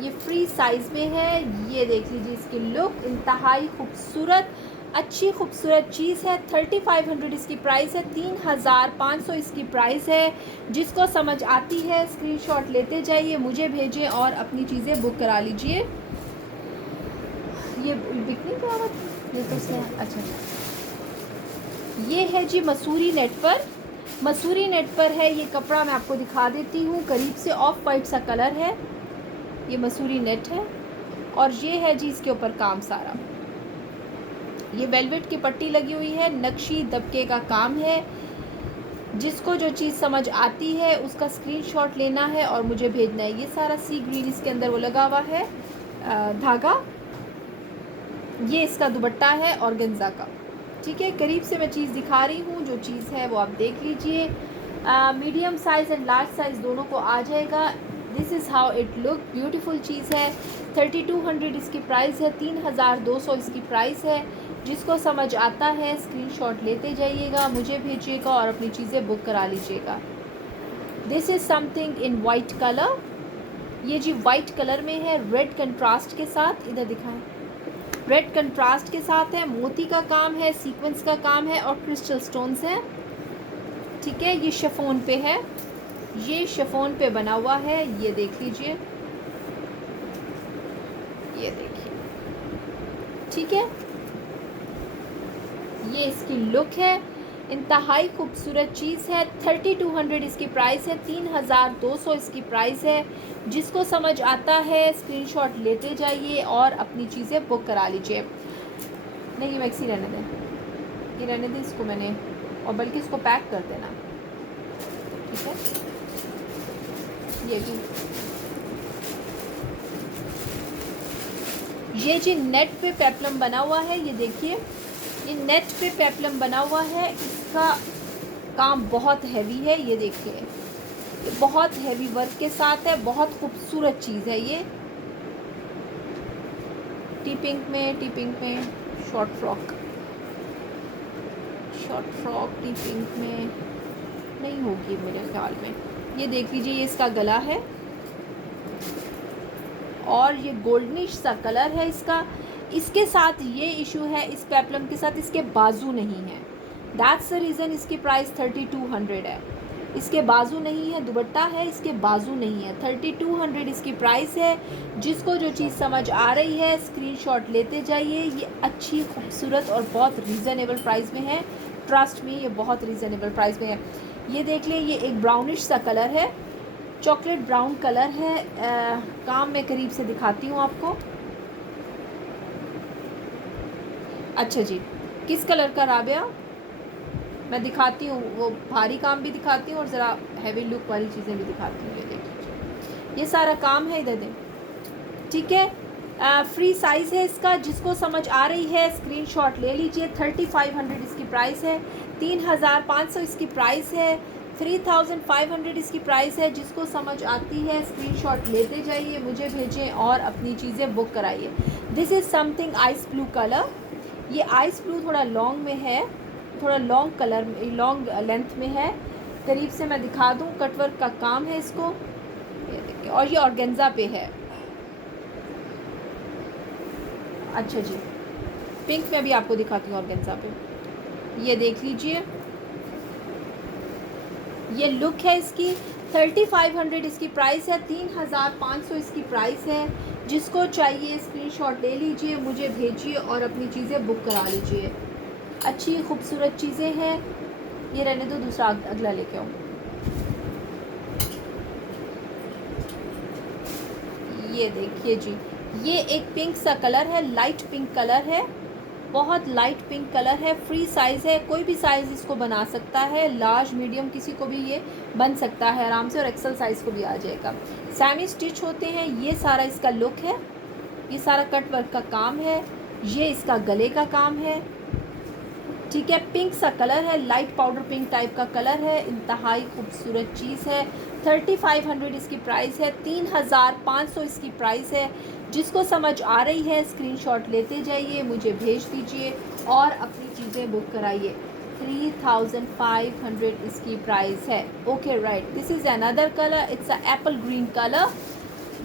ये फ्री साइज़ में है। ये देख लीजिए इसकी लुक, इंतहाई खूबसूरत, अच्छी खूबसूरत चीज़ है। 3500 इसकी प्राइस है, 3500 इसकी प्राइस है। जिसको समझ आती है स्क्रीनशॉट लेते जाइए, मुझे भेजें और अपनी चीज़ें बुक करा लीजिए। ये बिकनी क्या बात, ये तो अच्छा, ये है जी मसूरी नेट पर, मसूरी नेट पर है ये कपड़ा। मैं आपको दिखा देती हूँ करीब से, ऑफ वाइट सा कलर है, ये मसूरी नेट है। और ये है जी इसके ऊपर काम सारा, ये वेलवेट की पट्टी लगी हुई है, नक्शी दबके का काम है। जिसको जो चीज़ समझ आती है उसका स्क्रीनशॉट लेना है और मुझे भेजना है। ये सारा सी ग्रीन इसके अंदर वो लगा हुआ है धागा, ये इसका दुपट्टा है ऑर्गेन्जा का। ठीक है, करीब से मैं चीज़ दिखा रही हूँ, जो चीज़ है वो आप देख लीजिए। Medium size and large size दोनों को आ जाएगा। This is how it look, beautiful चीज़ है। 3200 इसकी प्राइस है, 3200 इसकी प्राइस है। जिसको समझ आता है स्क्रीनशॉट लेते जाइएगा, मुझे भेजिएगा और अपनी चीज़ें बुक करा लीजिएगा। This is something in white colour, ये जी वाइट कलर में है, रेड कंट्रास्ट के साथ, इधर दिखाएं, रेड कंट्रास्ट के साथ है। मोती का काम है, सीक्वेंस का काम है और क्रिस्टल स्टोन्स हैं। ठीक है, ये शिफॉन पे है, ये शिफॉन पे बना हुआ है, ये देख लीजिए, ये देखिए। ठीक है, ये इसकी लुक है, इंतहाई खूबसूरत चीज़ है। 3200 इसकी प्राइस है, 3200 इसकी प्राइस है। जिसको समझ आता है स्क्रीनशॉट लेते जाइए और अपनी चीज़ें बुक करा लीजिए। नहीं मैक्सी रहने दें, ये रहने दें इसको मैंने, और बल्कि इसको पैक कर देना। ठीक है, ये भी, ये जी नेट पे पेप्लम बना हुआ है, ये देखिए, ये नेट पे पेप्लम बना हुआ है। इसका काम बहुत हैवी है, ये देखिए, ये बहुत हैवी वर्क के साथ है, बहुत खूबसूरत चीज़ है ये। टी पिंक में शॉर्ट फ्रॉक टी पिंक में नहीं होगी मेरे ख्याल में। ये देख लीजिए, ये इसका गला है और ये गोल्डनिश सा कलर है इसका। इसके साथ ये इशू है, इस पेप्लम के साथ इसके बाजू नहीं है, दैट्स द रीज़न इसकी प्राइस 3200 है। इसके बाजू नहीं है, दुपट्टा है, इसके बाजू नहीं है। 3200 इसकी प्राइस है। जिसको जो चीज़ समझ आ रही है स्क्रीनशॉट लेते जाइए। ये अच्छी खूबसूरत और बहुत रीज़नेबल प्राइस में है, ट्रस्ट में, ये बहुत रीज़नेबल प्राइस में है। ये देख लिए, ये एक ब्राउनिश सा कलर है, चॉकलेट ब्राउन कलर है। काम मैं करीब से दिखाती हूँ आपको। अच्छा जी, किस कलर का राबिया, मैं दिखाती हूँ, वो भारी काम भी दिखाती हूँ और ज़रा हैवी लुक वाली चीज़ें भी दिखाती हूँ। ये देखिए, ये सारा काम है, इधर दें। ठीक है, फ्री साइज़ है इसका। जिसको समझ आ रही है स्क्रीनशॉट ले लीजिए। 3500 इसकी प्राइस है, 3500 इसकी प्राइस है, 3500 इसकी प्राइस है। जिसको समझ आती है स्क्रीनशॉट लेते जाइए, मुझे भेजें और अपनी चीज़ें बुक कराइए। This is something ice blue colour, ये आइस ब्लू थोड़ा लॉन्ग में है, थोड़ा लॉन्ग कलर, लॉन्ग लेंथ में है। करीब से मैं दिखा दूँ, कटवर्क का काम है इसको, ये देखिए, और ये ऑर्गेन्जा पे है। अच्छा जी, पिंक में भी आपको दिखाती हूँ ऑर्गेन्जा पे, ये देख लीजिए, ये लुक है इसकी। 3500 इसकी प्राइस है, 3500 इसकी प्राइस है। जिसको चाहिए स्क्रीनशॉट ले लीजिए, मुझे भेजिए और अपनी चीज़ें बुक करा लीजिए। अच्छी खूबसूरत चीज़ें हैं। ये रहने दो, दूसरा अगला लेके आओ। ये देखिए जी, ये एक पिंक सा कलर है, लाइट पिंक कलर है, बहुत लाइट पिंक कलर है, फ्री साइज़ है, कोई भी साइज़ इसको बना सकता है, लार्ज मीडियम किसी को भी ये बन सकता है आराम से, और एक्सेल साइज़ को भी आ जाएगा। सेमी स्टिच होते हैं, ये सारा इसका लुक है, ये सारा कट वर्क का काम है, ये इसका गले का काम है, ठीक है। पिंक सा कलर है, लाइट पाउडर पिंक टाइप का कलर है, इंतहाई खूबसूरत चीज़ है। 3500 इसकी प्राइस है, 3500 इसकी प्राइस है। जिसको समझ आ रही है स्क्रीनशॉट लेते जाइए, मुझे भेज दीजिए और अपनी चीज़ें बुक कराइए। 3500 इसकी प्राइस है। Okay right, this is another colour, it's a Apple green colour,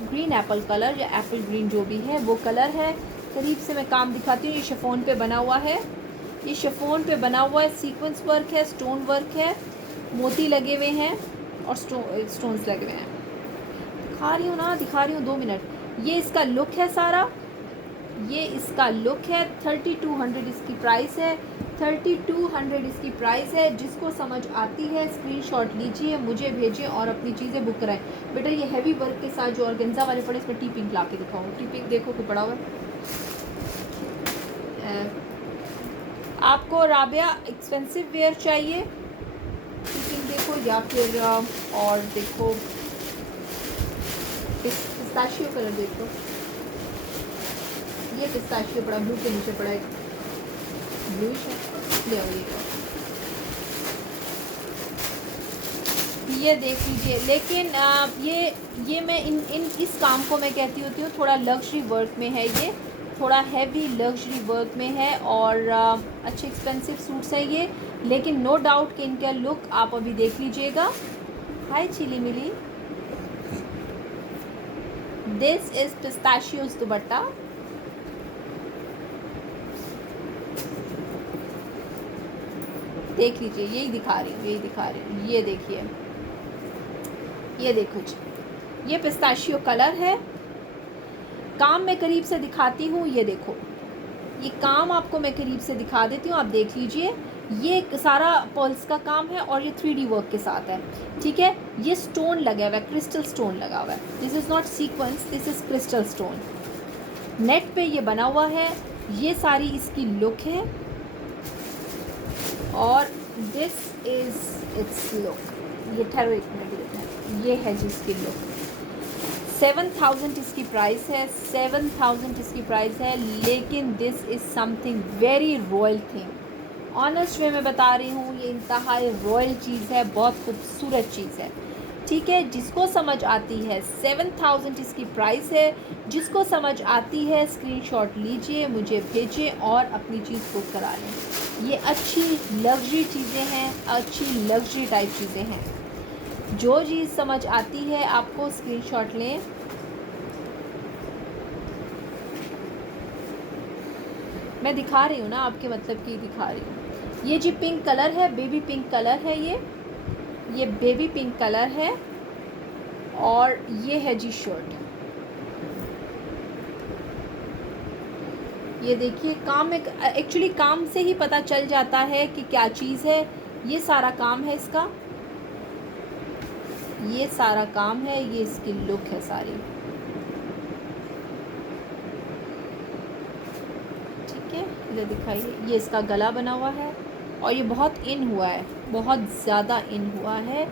green Apple colour या एप्पल ग्रीन जो भी है वो कलर है। करीब से मैं काम दिखाती हूँ। ये शिफॉन पे बना हुआ है, ये शिफॉन पे बना हुआ है, सीक्वेंस वर्क है, स्टोन वर्क है, मोती लगे हुए हैं और स्टोन्स लगे हुए हैं। दिखा रही हूँ 2 मिनट। ये इसका लुक है सारा, ये इसका लुक है। 3200 इसकी प्राइस है, 3200 इसकी प्राइस है। जिसको समझ आती है स्क्रीनशॉट लीजिए, मुझे भेजिए और अपनी चीज़ें बुक कराएं। बेटा ये हैवी वर्क के साथ जो ऑर्गेन्जा वाले पड़े, इसमें टी पिंक ला के दिखाओ। टी पिंक देखो कि पड़ा हुआ है। आपको राबिया एक्सपेंसिव वेयर चाहिए, टी पिंक देखो, या फिर और देखो पिस्ताशियो कलर देखो, ये पिस्ताशियो पड़ा, ब्लू के नीचे पड़ा है, ब्लूइश है, ले आइएगा, ये देख लीजिए। लेकिन ये मैं इस काम को मैं कहती होती हूँ थोड़ा लग्जरी वर्क में है, ये थोड़ा हैवी लग्जरी वर्क में है और अच्छे एक्सपेंसिव सूट्स हैं ये। लेकिन नो डाउट कि इनका लुक आप अभी देख लीजिएगा। हाय चिली मिली, दिस इज पिस्ताशियोज दुपट्टा, देख लीजिए, यही दिखा रही हूँ, ये देखिए, ये देखो जी, ये पिस्ताशियो कलर है। काम मैं करीब से दिखाती हूँ, ये देखो, ये काम आपको मैं करीब से दिखा देती हूँ, आप देख लीजिए। ये सारा पर्ल्स का काम है और ये 3D वर्क के साथ है, ठीक है। ये स्टोन लगा हुआ है, क्रिस्टल स्टोन लगा हुआ है, this is not sequence, this is crystal stone. Net पे ये बना हुआ है, ये सारी इसकी लुक है और दिस इज़ इट्स लुक। ये ठहरो एक मिनट देखना, ये है जिसकी लुक। 7000 इसकी प्राइस है, 7000 इसकी प्राइस है। लेकिन this is something very royal thing, honest way में बता रही हूँ, ये इंतहाई रॉयल चीज़ है, बहुत खूबसूरत चीज़ है, ठीक है। जिसको समझ आती है 7000 इसकी प्राइस है, जिसको समझ आती है स्क्रीनशॉट लीजिए, मुझे भेजिए और अपनी चीज़ बुक करा लें। ये अच्छी लग्जरी चीज़ें हैं, अच्छी लग्जरी टाइप चीज़ें हैं। जो चीज़ समझ आती है आपको स्क्रीनशॉट लें। मैं दिखा रही हूँ ना, आपके मतलब की दिखा रही हूँ। ये जी पिंक कलर है, बेबी पिंक कलर है, ये बेबी पिंक कलर है और ये है जी शर्ट। ये देखिए, काम में एक्चुअली काम से ही पता चल जाता है कि क्या चीज़ है। ये सारा काम है इसका, ये सारा काम है, ये इसकी लुक है सारी, ठीक है। इधर दिखाइए, ये इसका गला बना हुआ है और ये बहुत इन हुआ है, बहुत ज़्यादा इन हुआ है।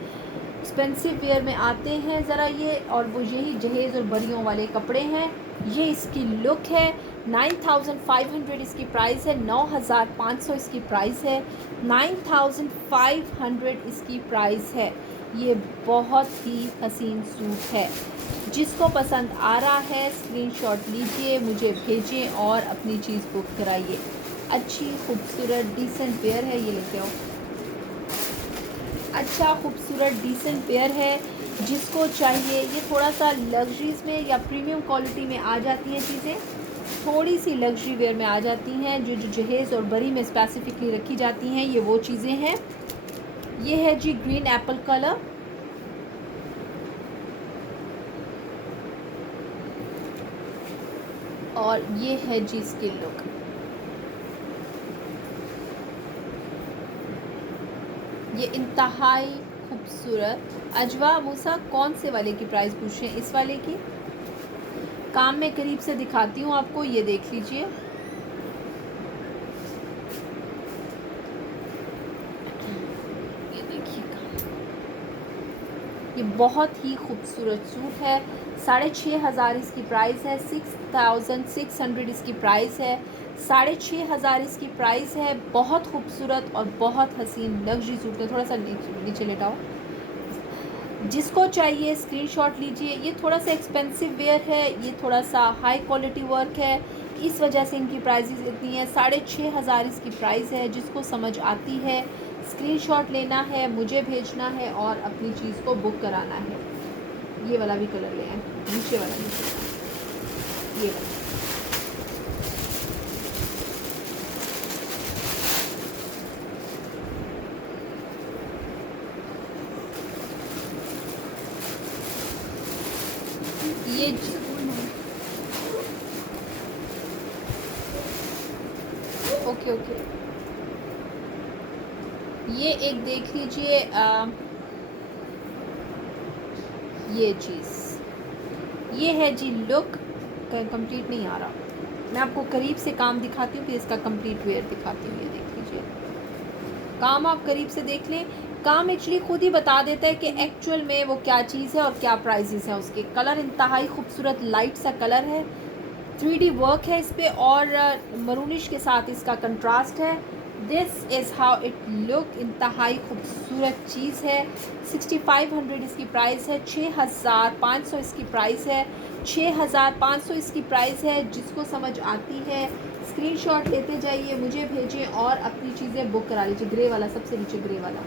एक्सपेंसिव वेयर में आते हैं ज़रा ये, और वो यही जहेज़ और बड़ियों वाले कपड़े हैं। ये इसकी लुक है। 9500 इसकी प्राइस है, 9500 इसकी प्राइस है, 9500 इसकी प्राइस है। ये बहुत ही हसीन सूट है। जिसको पसंद आ रहा है स्क्रीनशॉट लीजिए, मुझे भेजें और अपनी चीज़ बुक कराइए। अच्छी खूबसूरत डिसेंट वेयर है, ये लेके आओ। अच्छा खूबसूरत डिसेंट वेयर है, जिसको चाहिए। ये थोड़ा सा लग्जरीज़ में या प्रीमियम क्वालिटी में आ जाती हैं चीज़ें, थोड़ी सी लग्जरी वेयर में आ जाती हैं, जो जहेज़ और बरी में स्पेसिफिकली रखी जाती हैं, ये वो चीज़ें हैं। ये है जी ग्रीन एप्पल कलर, और ये है जी इसकी लुक। ये इंतहाई खूबसूरत। अजवा मूसा कौन से वाले की प्राइस पूछ रहे हैं? इस वाले की। काम में करीब से दिखाती हूँ आपको, ये देख लीजिए, बहुत ही खूबसूरत सूट है। 6,500 इसकी प्राइस है। 6,600 इसकी प्राइस है। 6,500 इसकी प्राइस है। बहुत खूबसूरत और बहुत हसीन लग्जरी सूट है। थोड़ा सा नीचे लेटाओ। जिसको चाहिए स्क्रीनशॉट लीजिए। ये थोड़ा सा एक्सपेंसिव वेयर है, ये थोड़ा सा हाई क्वालिटी वर्क है, इस वजह से इनकी प्राइसेस इतनी है। 6,500 इसकी प्राइस है। जिसको समझ आती है स्क्रीनशॉट लेना है, मुझे भेजना है और अपनी चीज़ को बुक कराना है। ये वाला भी कलर ले आए, नीचे वाला नीचे, ये वाला। ये ओके ओके, ये एक देख लीजिए। ये चीज़ ये है जी। लुक कंप्लीट नहीं आ रहा, मैं आपको करीब से काम दिखाती हूँ, फिर इसका कंप्लीट वेयर दिखाती हूँ। ये देख लीजिए, काम आप करीब से देख लें। काम एक्चुअली खुद ही बता देता है कि एक्चुअल में वो क्या चीज़ है और क्या प्राइसेस हैं उसके। कलर इंतहाई खूबसूरत लाइट सा कलर है, 3D वर्क है इस पर और मरूनिश के साथ इसका कंट्रास्ट है। This is how it look. इंतहाई खूबसूरत चीज़ है। 6,500 इसकी प्राइस है। 6,500 इसकी प्राइस है। 6,500 इसकी प्राइस है। जिसको समझ आती है स्क्रीनशॉट लेते जाइए, मुझे भेजें और अपनी चीज़ें बुक करा लीजिए। ग्रे वाला सबसे नीचे, ग्रे वाला।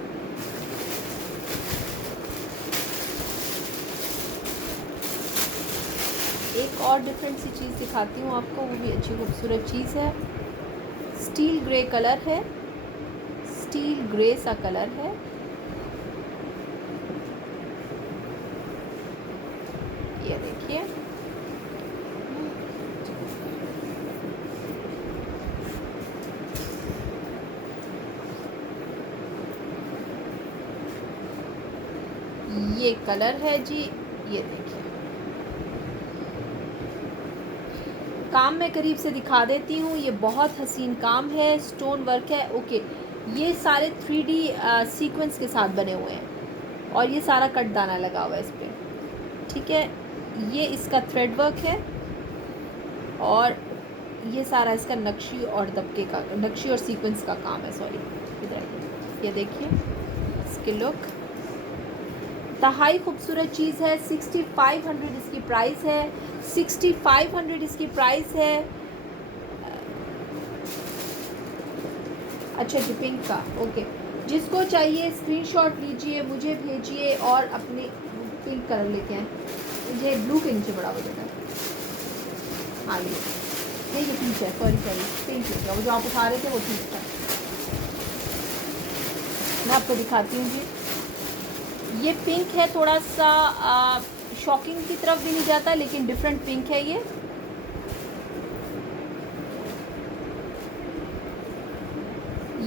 एक और डिफरेंट सी चीज़ दिखाती हूँ आपको, वो भी अच्छी खूबसूरत चीज़ है। स्टील ग्रे कलर है, स्टील ग्रे सा कलर है। ये देखिए, ये कलर है जी। ये देखिए, काम मैं करीब से दिखा देती हूँ। ये बहुत हसीन काम है, स्टोन वर्क है। ओके, ये सारे 3D सीक्वेंस के साथ बने हुए हैं और ये सारा कट दाना लगा हुआ है इस पर। ठीक है, ये इसका थ्रेड वर्क है और ये सारा इसका नक्शी और दबके का, नक्शी और सीक्वेंस का काम है। सॉरी, इधर ये देखिए इसके लुक। इंतहाई खूबसूरत चीज़ है। 6,500 इसकी प्राइस है। 6,500 इसकी प्राइस है। अच्छा जी, पिंक का। ओके, जिसको चाहिए स्क्रीनशॉट लीजिए, मुझे भेजिए और अपने पिंक कलर लेके आए। ये ब्लू के नीचे बड़ा हो जाता है। हाँ, ये पिंक है। सॉरी पिंक लेके आओ। वो जो आप उठा रहे थे वो पिंक था। मैं आपको दिखाती हूँ जी। ये पिंक है, थोड़ा सा शॉकिंग की तरफ भी नहीं जाता, लेकिन डिफरेंट पिंक है ये।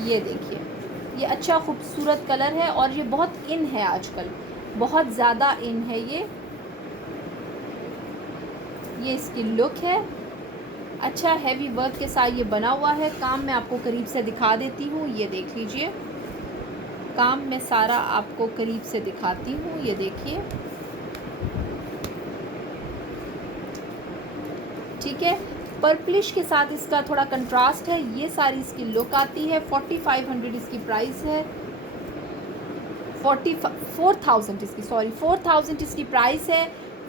ये देखिए, ये अच्छा खूबसूरत कलर है और ये बहुत इन है आजकल, बहुत ज़्यादा इन है ये इसकी लुक है। अच्छा हैवी वर्क के साथ ये बना हुआ है। काम मैं आपको करीब से दिखा देती हूँ। ये देख लीजिए, काम मैं सारा आपको करीब से दिखाती हूँ। ये देखिए, ठीक है। पर्पलिश के साथ इसका थोड़ा कंट्रास्ट है। ये सारी इसकी लुक आती है। 4,500 इसकी प्राइस है। 4,000 इसकी, सॉरी 4,000 इसकी प्राइस है।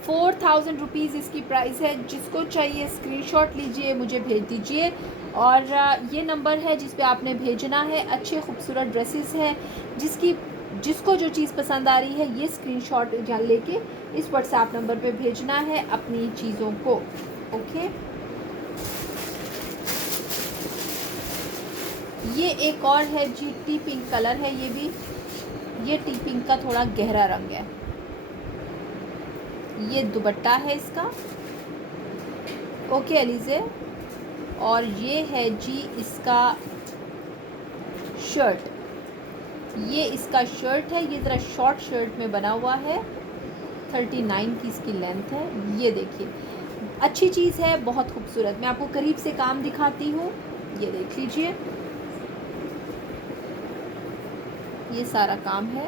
4,000 रुपीज़ इसकी प्राइस है। जिसको चाहिए स्क्रीनशॉट लीजिए, मुझे भेज दीजिए और ये नंबर है जिस पे आपने भेजना है। अच्छे खूबसूरत ड्रेसेस हैं, जिसको जो चीज़ पसंद आ रही है ये स्क्रीनशॉट लेके इस व्हाट्सएप नंबर पे भेजना है अपनी चीज़ों को। ओके, ये एक और है जी, टी पिंक कलर है ये भी। ये टी पिंक का थोड़ा गहरा रंग है। ये दुपट्टा है इसका। ओके अलीज़े, और ये है जी इसका शर्ट। ये इसका शर्ट है। ये ज़रा शॉर्ट शर्ट में बना हुआ है। 39 की इसकी लेंथ है। ये देखिए, अच्छी चीज़ है, बहुत खूबसूरत। मैं आपको करीब से काम दिखाती हूँ। ये देख लीजिए, ये सारा काम है।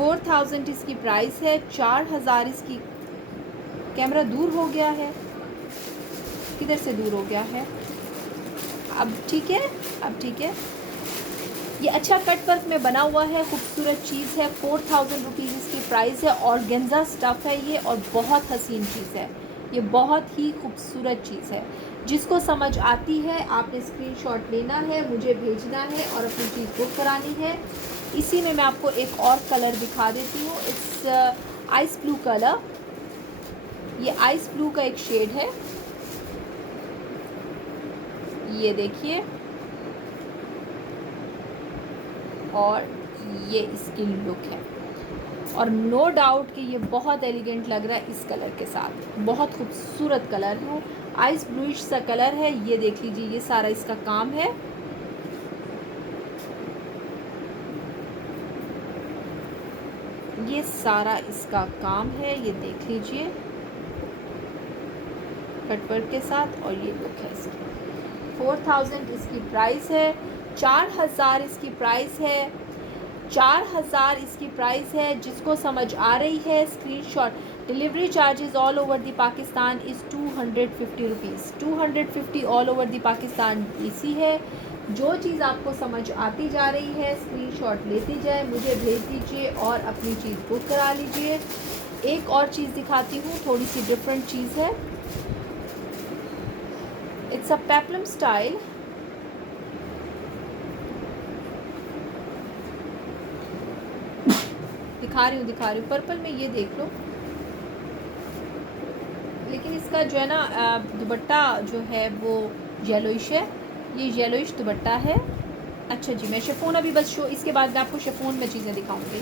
4000 इसकी प्राइस है, 4000 इसकी। कैमरा दूर हो गया है, किधर से दूर हो गया है? अब ठीक है, अब ठीक है। ये अच्छा कट वर्क में बना हुआ है, खूबसूरत चीज़ है। 4000 रुपीज़ इसकी प्राइस है। ऑर्गेन्जा स्टफ़ है ये और बहुत हसीन चीज़ है ये, बहुत ही खूबसूरत चीज़ है। जिसको समझ आती है आपने स्क्रीनशॉट लेना है, मुझे भेजना है और अपनी चीज़ बुक करानी है। इसी में मैं आपको एक और कलर दिखा देती हूँ। It's ice blue colour. ये आइस ब्लू का एक शेड है, ये देखिए, और ये इसकी लुक है। और नो डाउट कि ये बहुत एलिगेंट लग रहा है इस कलर के साथ। बहुत खूबसूरत कलर है, आइस ब्लूइश सा कलर है। ये देख लीजिए, ये सारा इसका काम है। ये सारा इसका काम है, ये देख लीजिए, कटवर्क के साथ। और ये लुक है इसकी। 4000 इसकी प्राइस है, 4000 इसकी प्राइस है, 4000 इसकी प्राइस है। जिसको समझ आ रही है screenshot. Delivery charges all over the Pakistan is 250 rupees. 250 all over the Pakistan इसी है। जो चीज़ आपको समझ आती जा रही है स्क्रीनशॉट लेती जाए, मुझे भेज दीजिए और अपनी चीज़ बुक करा लीजिए। एक और चीज़ दिखाती हूँ, थोड़ी सी डिफरेंट चीज़ है। It's a peplum style. दिखा रही हूँ पर्पल में, ये देख लो। लेकिन इसका जो है ना दुपट्टा जो है वो येलोइश है, ये येलोइश दुपट्टा है। अच्छा जी, मैं शिफॉन अभी बस शो, इसके बाद मैं आपको शिफॉन में चीज़ें दिखाऊंगी।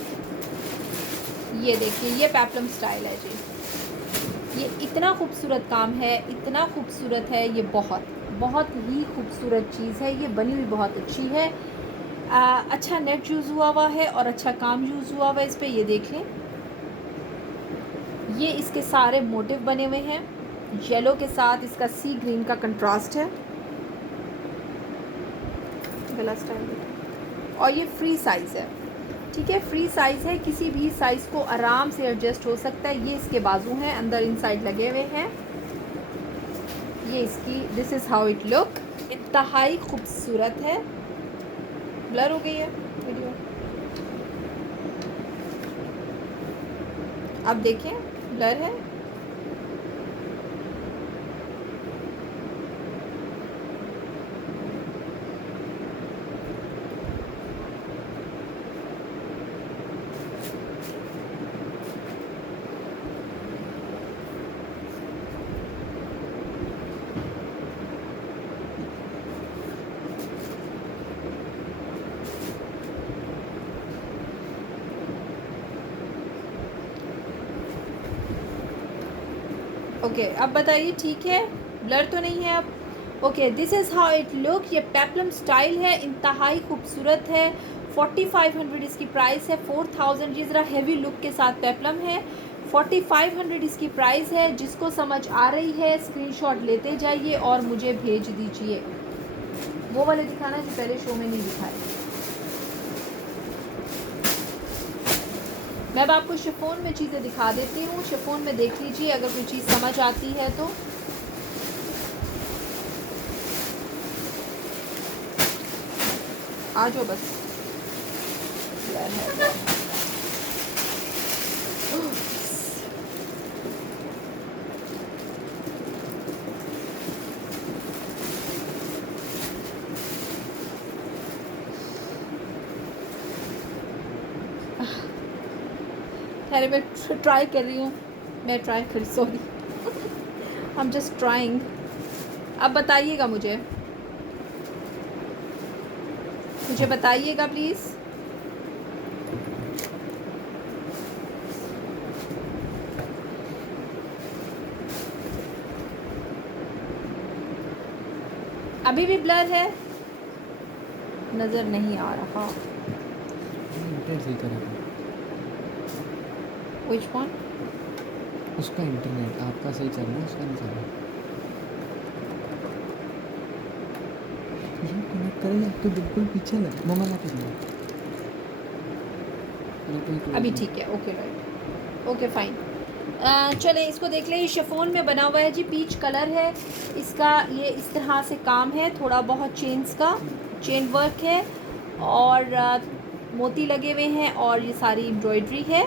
ये देखिए, ये पेप्लम स्टाइल है जी। ये इतना खूबसूरत काम है, इतना खूबसूरत है ये, बहुत बहुत ही खूबसूरत चीज़ है। ये बनी हुई बहुत अच्छी है। अच्छा नेट यूज़ हुआ है और अच्छा काम यूज़ हुआ है इस पर। ये देख लें, ये इसके सारे मोटिव बने हुए हैं। येलो के साथ इसका सी ग्रीन का कंट्रास्ट है, गला स्टाइल। और ये फ्री साइज़ है, ठीक है, फ्री साइज़ है। किसी भी साइज़ को आराम से एडजस्ट हो सकता है। ये इसके बाजू हैं, अंदर इनसाइड लगे हुए हैं। ये इसकी, this is how it look. इंतहाई खूबसूरत है। ब्लर हो गई है वीडियो, अब देखें, ब्लर है। ओके, अब बताइए, ठीक है, ब्लर तो नहीं है अब? Okay, this is how it look. ये पेप्लम स्टाइल है, इंतहाई खूबसूरत है। 4500 इसकी प्राइस है। 4000 ये ज़रा हैवी लुक के साथ पेप्लम है। 4500 इसकी प्राइस है। जिसको समझ आ रही है स्क्रीनशॉट लेते जाइए और मुझे भेज दीजिए। वो वाले दिखाना जो पहले शो में नहीं दिखाए। मैं अब आपको शिफॉन में चीज़ें दिखा देती हूँ। शिफॉन में देख लीजिए, अगर कोई चीज़ समझ आती है तो। आ जाओ बस। अरे मैं ट्राई कर रही हूँ, sorry, I am just trying. अब बताइएगा मुझे बताइएगा प्लीज़। अभी भी ब्लर है, नज़र नहीं आ रहा। Which one? उसका इंटरनेट आपका सही चल रहा है, उसका नहीं चल रहा। ये कनेक्ट करेंगे आपके बिल्कुल पीछे लग, मम्मा ला के दिया। अभी ठीक है, ओके राइट, ओके फाइन। चलें इसको देख लें। ये शिफॉन में बना हुआ है जी, पीच कलर है इसका। ये इस तरह से काम है, थोड़ा बहुत चेन्स का चेन वर्क है और मोती लगे हुए हैं और ये सारी एम्ब्रॉयडरी है।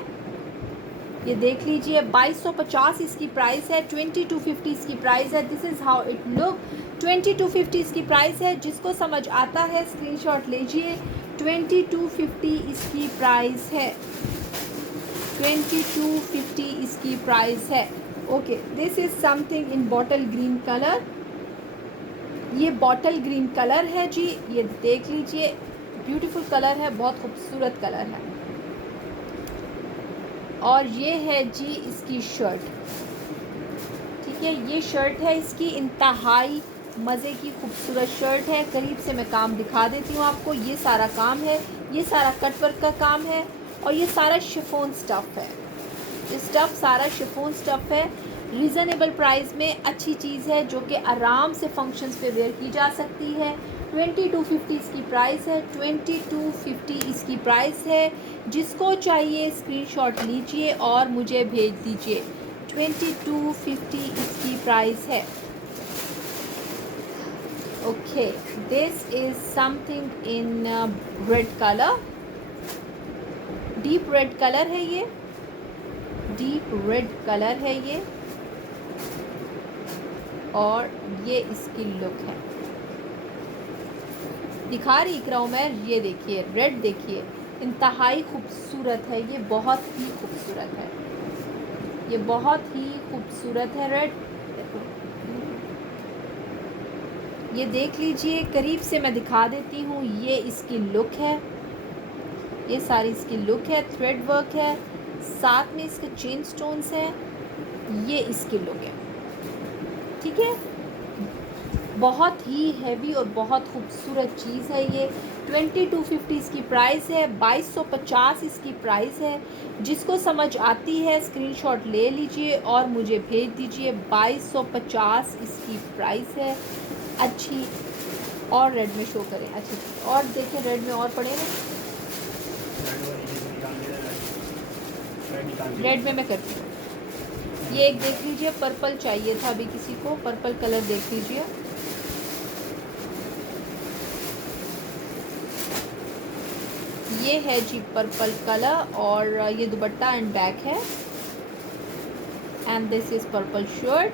ये देख लीजिए 2250 इसकी प्राइस है, 2250 इसकी प्राइस है। This is how it look. 2250 इसकी प्राइस है। जिसको समझ आता है स्क्रीनशॉट लीजिए। 2250 इसकी प्राइस है, 2250 इसकी प्राइस है। Okay, this is something in bottle green colour. ये बॉटल ग्रीन कलर है जी, ये देख लीजिए, ब्यूटीफुल कलर है, बहुत खूबसूरत कलर है। और ये है जी इसकी शर्ट, ठीक है, ये शर्ट है इसकी, इंतहाई मज़े की खूबसूरत शर्ट है। करीब से मैं काम दिखा देती हूँ आपको। ये सारा काम है, ये सारा कटवर्क का काम है और ये सारा शिफॉन स्टफ़ है। ये स्टफ़ सारा शिफॉन स्टफ़ है। रीज़नेबल प्राइस में अच्छी चीज़ है जो कि आराम से फंक्शंस पे वेयर की जा सकती है। 2250 इसकी प्राइस है, 2250 इसकी प्राइस है। जिसको चाहिए स्क्रीनशॉट लीजिए और मुझे भेज दीजिए। 2250 इसकी प्राइस है। Okay, this is something in red colour, deep red colour है ये, डीप रेड कलर है ये और ये इसकी लुक है। दिखा रही हूँ मैं, ये देखिए रेड, देखिए इंतहाई खूबसूरत है ये, बहुत ही खूबसूरत है ये, बहुत ही खूबसूरत है रेड। ये देख लीजिए, करीब से मैं दिखा देती हूँ। ये इसकी लुक है, ये सारी इसकी लुक है, थ्रेड वर्क है, साथ में इसके चेन स्टोन्स हैं। ये इसकी लुक है, ठीक है। बहुत ही हैवी और बहुत खूबसूरत चीज़ है ये। 2250 इसकी प्राइस है, 2250 इसकी प्राइस है। जिसको समझ आती है स्क्रीनशॉट ले लीजिए और मुझे भेज दीजिए। 2250 इसकी प्राइस है। अच्छी और रेड में शो करें, अच्छी और देखें रेड में और पड़े ना, रेड में मैं करती हूँ। ये एक देख लीजिए, पर्पल चाहिए था अभी किसी को, पर्पल कलर देख लीजिए। ये है जी पर्पल कलर और ये दुपट्टा एंड बैक है। And this is purple shirt,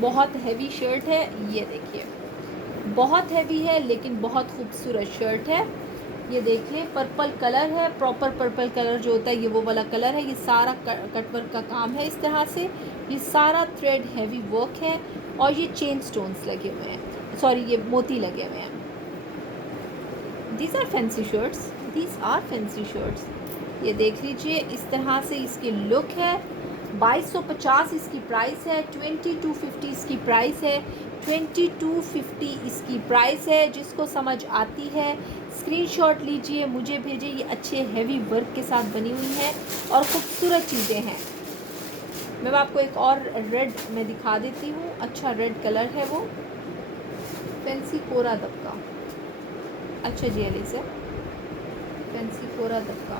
बहुत हैवी शर्ट है। ये देखिए बहुत हैवी है लेकिन बहुत खूबसूरत शर्ट है। ये देखिए पर्पल कलर है, प्रॉपर पर्पल कलर जो होता है ये वो वाला कलर है। ये सारा कटवर्क का काम है इस तरह से। ये सारा थ्रेड हैवी वर्क है और ये चेन स्टोन्स लगे हुए हैं, सॉरी ये मोती लगे हुए हैं। These are fancy shirts, these are fancy shirts. ये देख लीजिए, इस तरह से इसकी लुक है। 2250 इसकी प्राइस है, 2250 इसकी प्राइस है, 2250 इसकी प्राइस है। जिसको समझ आती है स्क्रीनशॉट लीजिए, मुझे भेजिए। ये अच्छे हैवी वर्क के साथ बनी हुई हैं और ख़ूबसूरत चीज़ें हैं। मैं आपको एक और रेड में दिखा देती हूँ, अच्छा रेड कलर है वो, फैंसी कोरा दबका, अच्छा जी अली से फैंसी कोरा दबका।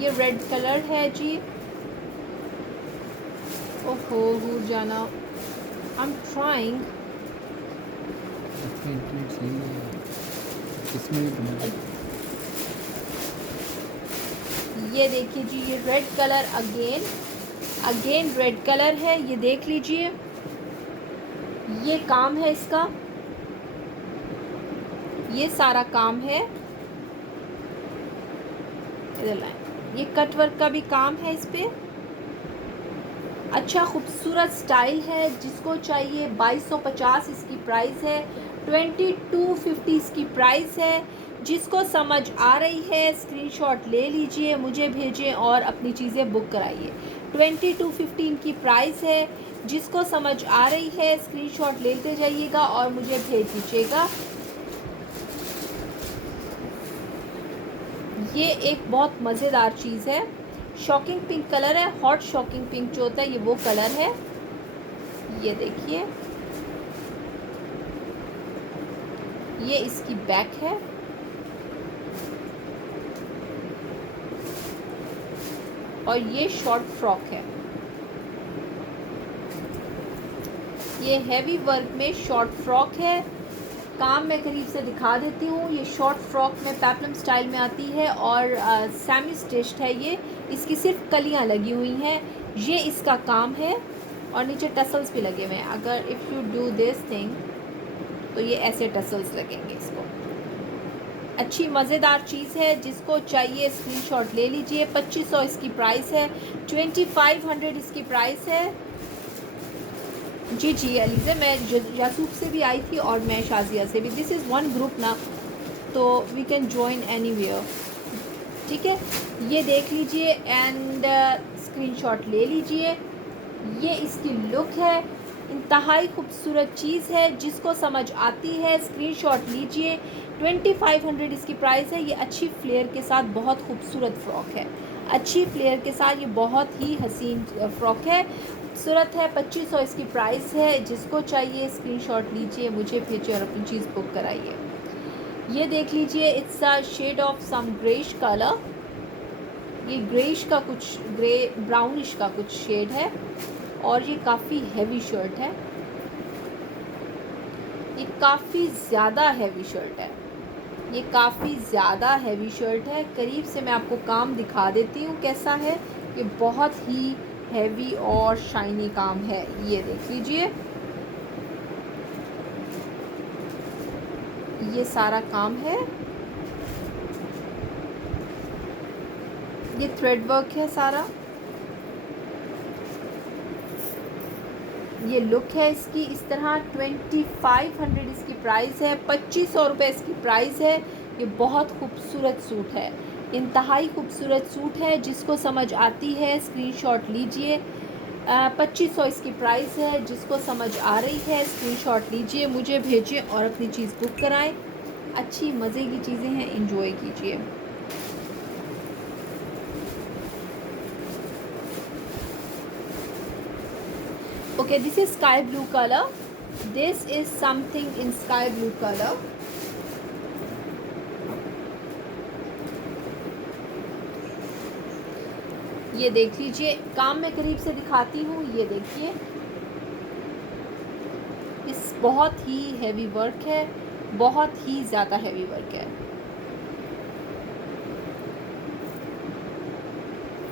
ये रेड कलर है जी। ओहो हो जाना, आई एम ट्राइंग। आपका इंटरनेट सही है, इसमें भी बना। ये देखिए जी, ये red colour again red colour है। ये देख लीजिए, ये काम है इसका, ये सारा काम है। इधर लाएं, ये कट वर्क का भी काम है इस पे। अच्छा खूबसूरत स्टाइल है, जिसको चाहिए 2250 इसकी प्राइस है, 2250 इसकी प्राइस है। जिसको समझ आ रही है स्क्रीनशॉट ले लीजिए, मुझे भेजें और अपनी चीज़ें बुक कराइए। 2250 इनकी प्राइस है। जिसको समझ आ रही है स्क्रीनशॉट लेते जाइएगा और मुझे भेज दीजिएगा। ये एक बहुत मज़ेदार चीज़ है, शॉकिंग पिंक कलर है, हॉट शॉकिंग पिंक जो होता है ये वो कलर है। ये देखिए, ये इसकी बैक है, और ये शॉर्ट फ्रॉक है। ये हैवी वर्क में शॉर्ट फ्रॉक है। काम मैं करीब से दिखा देती हूँ। ये शॉर्ट फ्रॉक में पेप्लम स्टाइल में आती है और सेमी स्टिच्ड है। ये इसकी सिर्फ कलियाँ लगी हुई हैं। ये इसका काम है और नीचे टसल्स भी लगे हुए हैं। अगर if you do this thing तो ये ऐसे टसल्स लगेंगे इसको। अच्छी मज़ेदार चीज़ है, जिसको चाहिए स्क्रीनशॉट ले लीजिए। 2500 इसकी प्राइस है, 2500 इसकी प्राइस है। जी जी अलीज़ा, मैं यासूफ से भी आई थी और मैं शाजिया से भी। दिस इज़ वन ग्रुप ना, तो वी कैन जॉइन एनीवेयर। ठीक है, ये देख लीजिए एंड स्क्रीनशॉट ले लीजिए। ये इसकी लुक है, इंतहाई खूबसूरत चीज़ है। जिसको समझ आती है स्क्रीनशॉट लीजिए। 2500 इसकी प्राइस है। ये अच्छी फ्लेयर के साथ बहुत खूबसूरत फ़्रॉक है। अच्छी फ्लेयर के साथ ये बहुत ही हसीन फ़्रॉक है, खूबसूरत है। 2500 इसकी प्राइस है। जिसको चाहिए स्क्रीनशॉट लीजिए, मुझे भेजिए और अपनी चीज़ बुक कराइए। ये देख लीजिए, it's a shade of some greyish colour. ये ग्रेश का कुछ ग्रे ब्राउनिश का कुछ शेड है और ये काफ़ी हैवी शर्ट है। ये काफ़ी ज़्यादा हैवी शर्ट है। ये काफ़ी ज़्यादा हैवी शर्ट है। करीब से मैं आपको काम दिखा देती हूँ कैसा है। ये बहुत ही हैवी और शाइनी काम है। ये देख लीजिए, ये सारा काम है। ये थ्रेड वर्क है सारा। ये लुक है इसकी इस तरह। 2500 इसकी प्राइस है। 2500 रुपये इसकी प्राइस है। ये बहुत खूबसूरत सूट है, इंतहाई खूबसूरत सूट है। जिसको समझ आती है स्क्रीनशॉट लीजिए। 2500 इसकी प्राइस है। जिसको समझ आ रही है स्क्रीनशॉट लीजिए, मुझे भेजिए और अपनी चीज़ बुक कराएं। अच्छी मज़े की चीज़ें हैं, इंजॉय कीजिए। Okay, this is sky blue color. This is something in sky blue color. ये देख लीजिए, काम मैं करीब से दिखाती हूँ। ये देखिए, इस बहुत ही हैवी वर्क है, बहुत ही ज़्यादा हैवी वर्क है।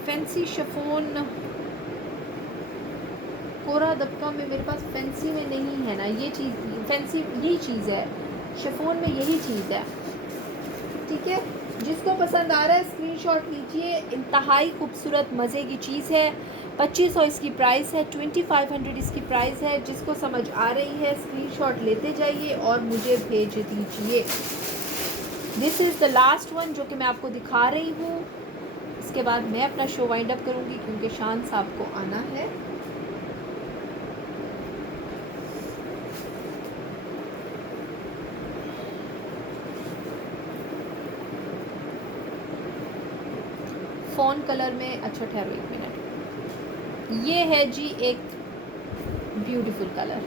फैंसी शिफॉन कोरा दबका में मेरे पास फैंसी में नहीं है ना। ये चीज़ फैंसी यही चीज़ है, शिफॉन में यही चीज़ है। ठीक है, जिसको पसंद आ रहा है स्क्रीनशॉट लीजिए। इंतहाई खूबसूरत मज़े की चीज़ है। 2500 इसकी प्राइस है। 2500 इसकी प्राइस है। जिसको समझ आ रही है स्क्रीनशॉट लेते जाइए और मुझे भेज दीजिए। This is the last one जो कि मैं आपको दिखा रही हूँ। इसके बाद मैं अपना शो वाइंड अप करूँगी क्योंकि शान साहब को आना है। फ़ोन कलर में, अच्छा ठहरो 1 मिनट। ये है जी एक ब्यूटीफुल कलर।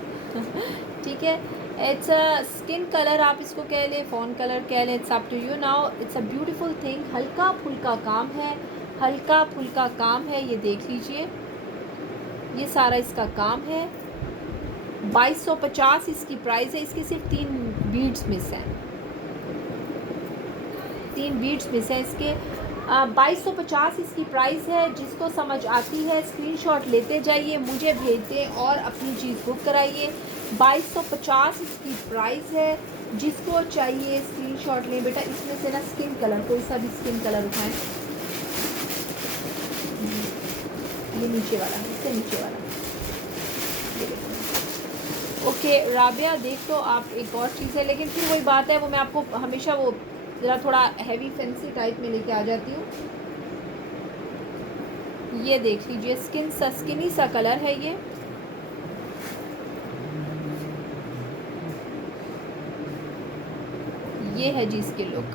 ठीक है, इट्स अ स्किन कलर आप इसको कह लें, फ़ोन कलर कह लें, it's up to you now. It's a beautiful thing. हल्का फुल्का काम है, हल्का फुल्का काम है। ये देख लीजिए, ये सारा इसका काम है। 2250 इसकी प्राइस है। इसकी सिर्फ 3 बीड्स मिस हैं, 3 बीड्स मिस हैं इसके। 2250 इसकी प्राइस है। जिसको समझ आती है स्क्रीनशॉट लेते जाइए, मुझे भेज दें और अपनी चीज़ बुक कराइए। 2250 इसकी प्राइस है। जिसको चाहिए स्क्रीनशॉट लें। बेटा इसमें से ना स्किन कलर, कोई सा भी स्किन कलर उठाएं। ये नीचे वाला, इससे नीचे वाला। ओके राबिया, देख तो आप एक और चीज़ है, लेकिन फिर वही बात है, वो मैं आपको हमेशा वो ज़रा थोड़ा हैवी फैंसी टाइप में लेके आ जाती हूँ। ये देख लीजिए, स्किनी सा कलर है ये। ये है जी इसकी लुक।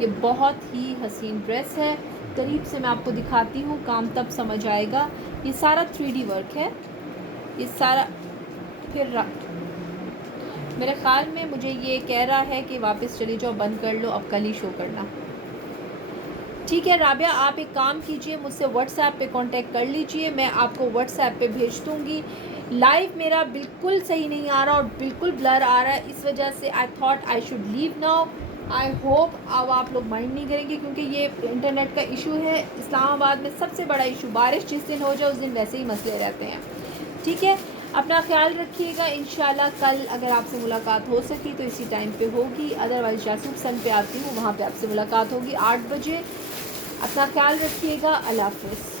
ये बहुत ही हसीन ड्रेस है। करीब से मैं आपको दिखाती हूँ, काम तब समझ आएगा। ये सारा 3D वर्क है। ये सारा फिर मेरे ख़्याल में मुझे ये कह रहा है कि वापस चले जाओ, बंद कर लो, अब कल ही शो करना। ठीक है राबिया, आप एक काम कीजिए, मुझसे व्हाट्सएप पे कांटेक्ट कर लीजिए, मैं आपको व्हाट्सएप पे भेज दूँगी। लाइव मेरा बिल्कुल सही नहीं आ रहा और बिल्कुल ब्लर आ रहा है, इस वजह से I thought I should leave now. I hope अब आप लोग माइंड नहीं करेंगे, क्योंकि ये इंटरनेट का इशू है इस्लामाबाद में सबसे बड़ा इशू। बारिश जिस दिन हो जाए उस दिन वैसे ही मसले रहते हैं। ठीक है, अपना ख्याल रखिएगा। इंशाल्लाह कल अगर आपसे मुलाकात हो सकी तो इसी टाइम पे होगी, अदरवाइज़ जासूब सन पे आती हूँ, वहाँ पे आपसे मुलाकात होगी 8 बजे। अपना ख्याल रखिएगा। अल्लाह हाफ़िज़।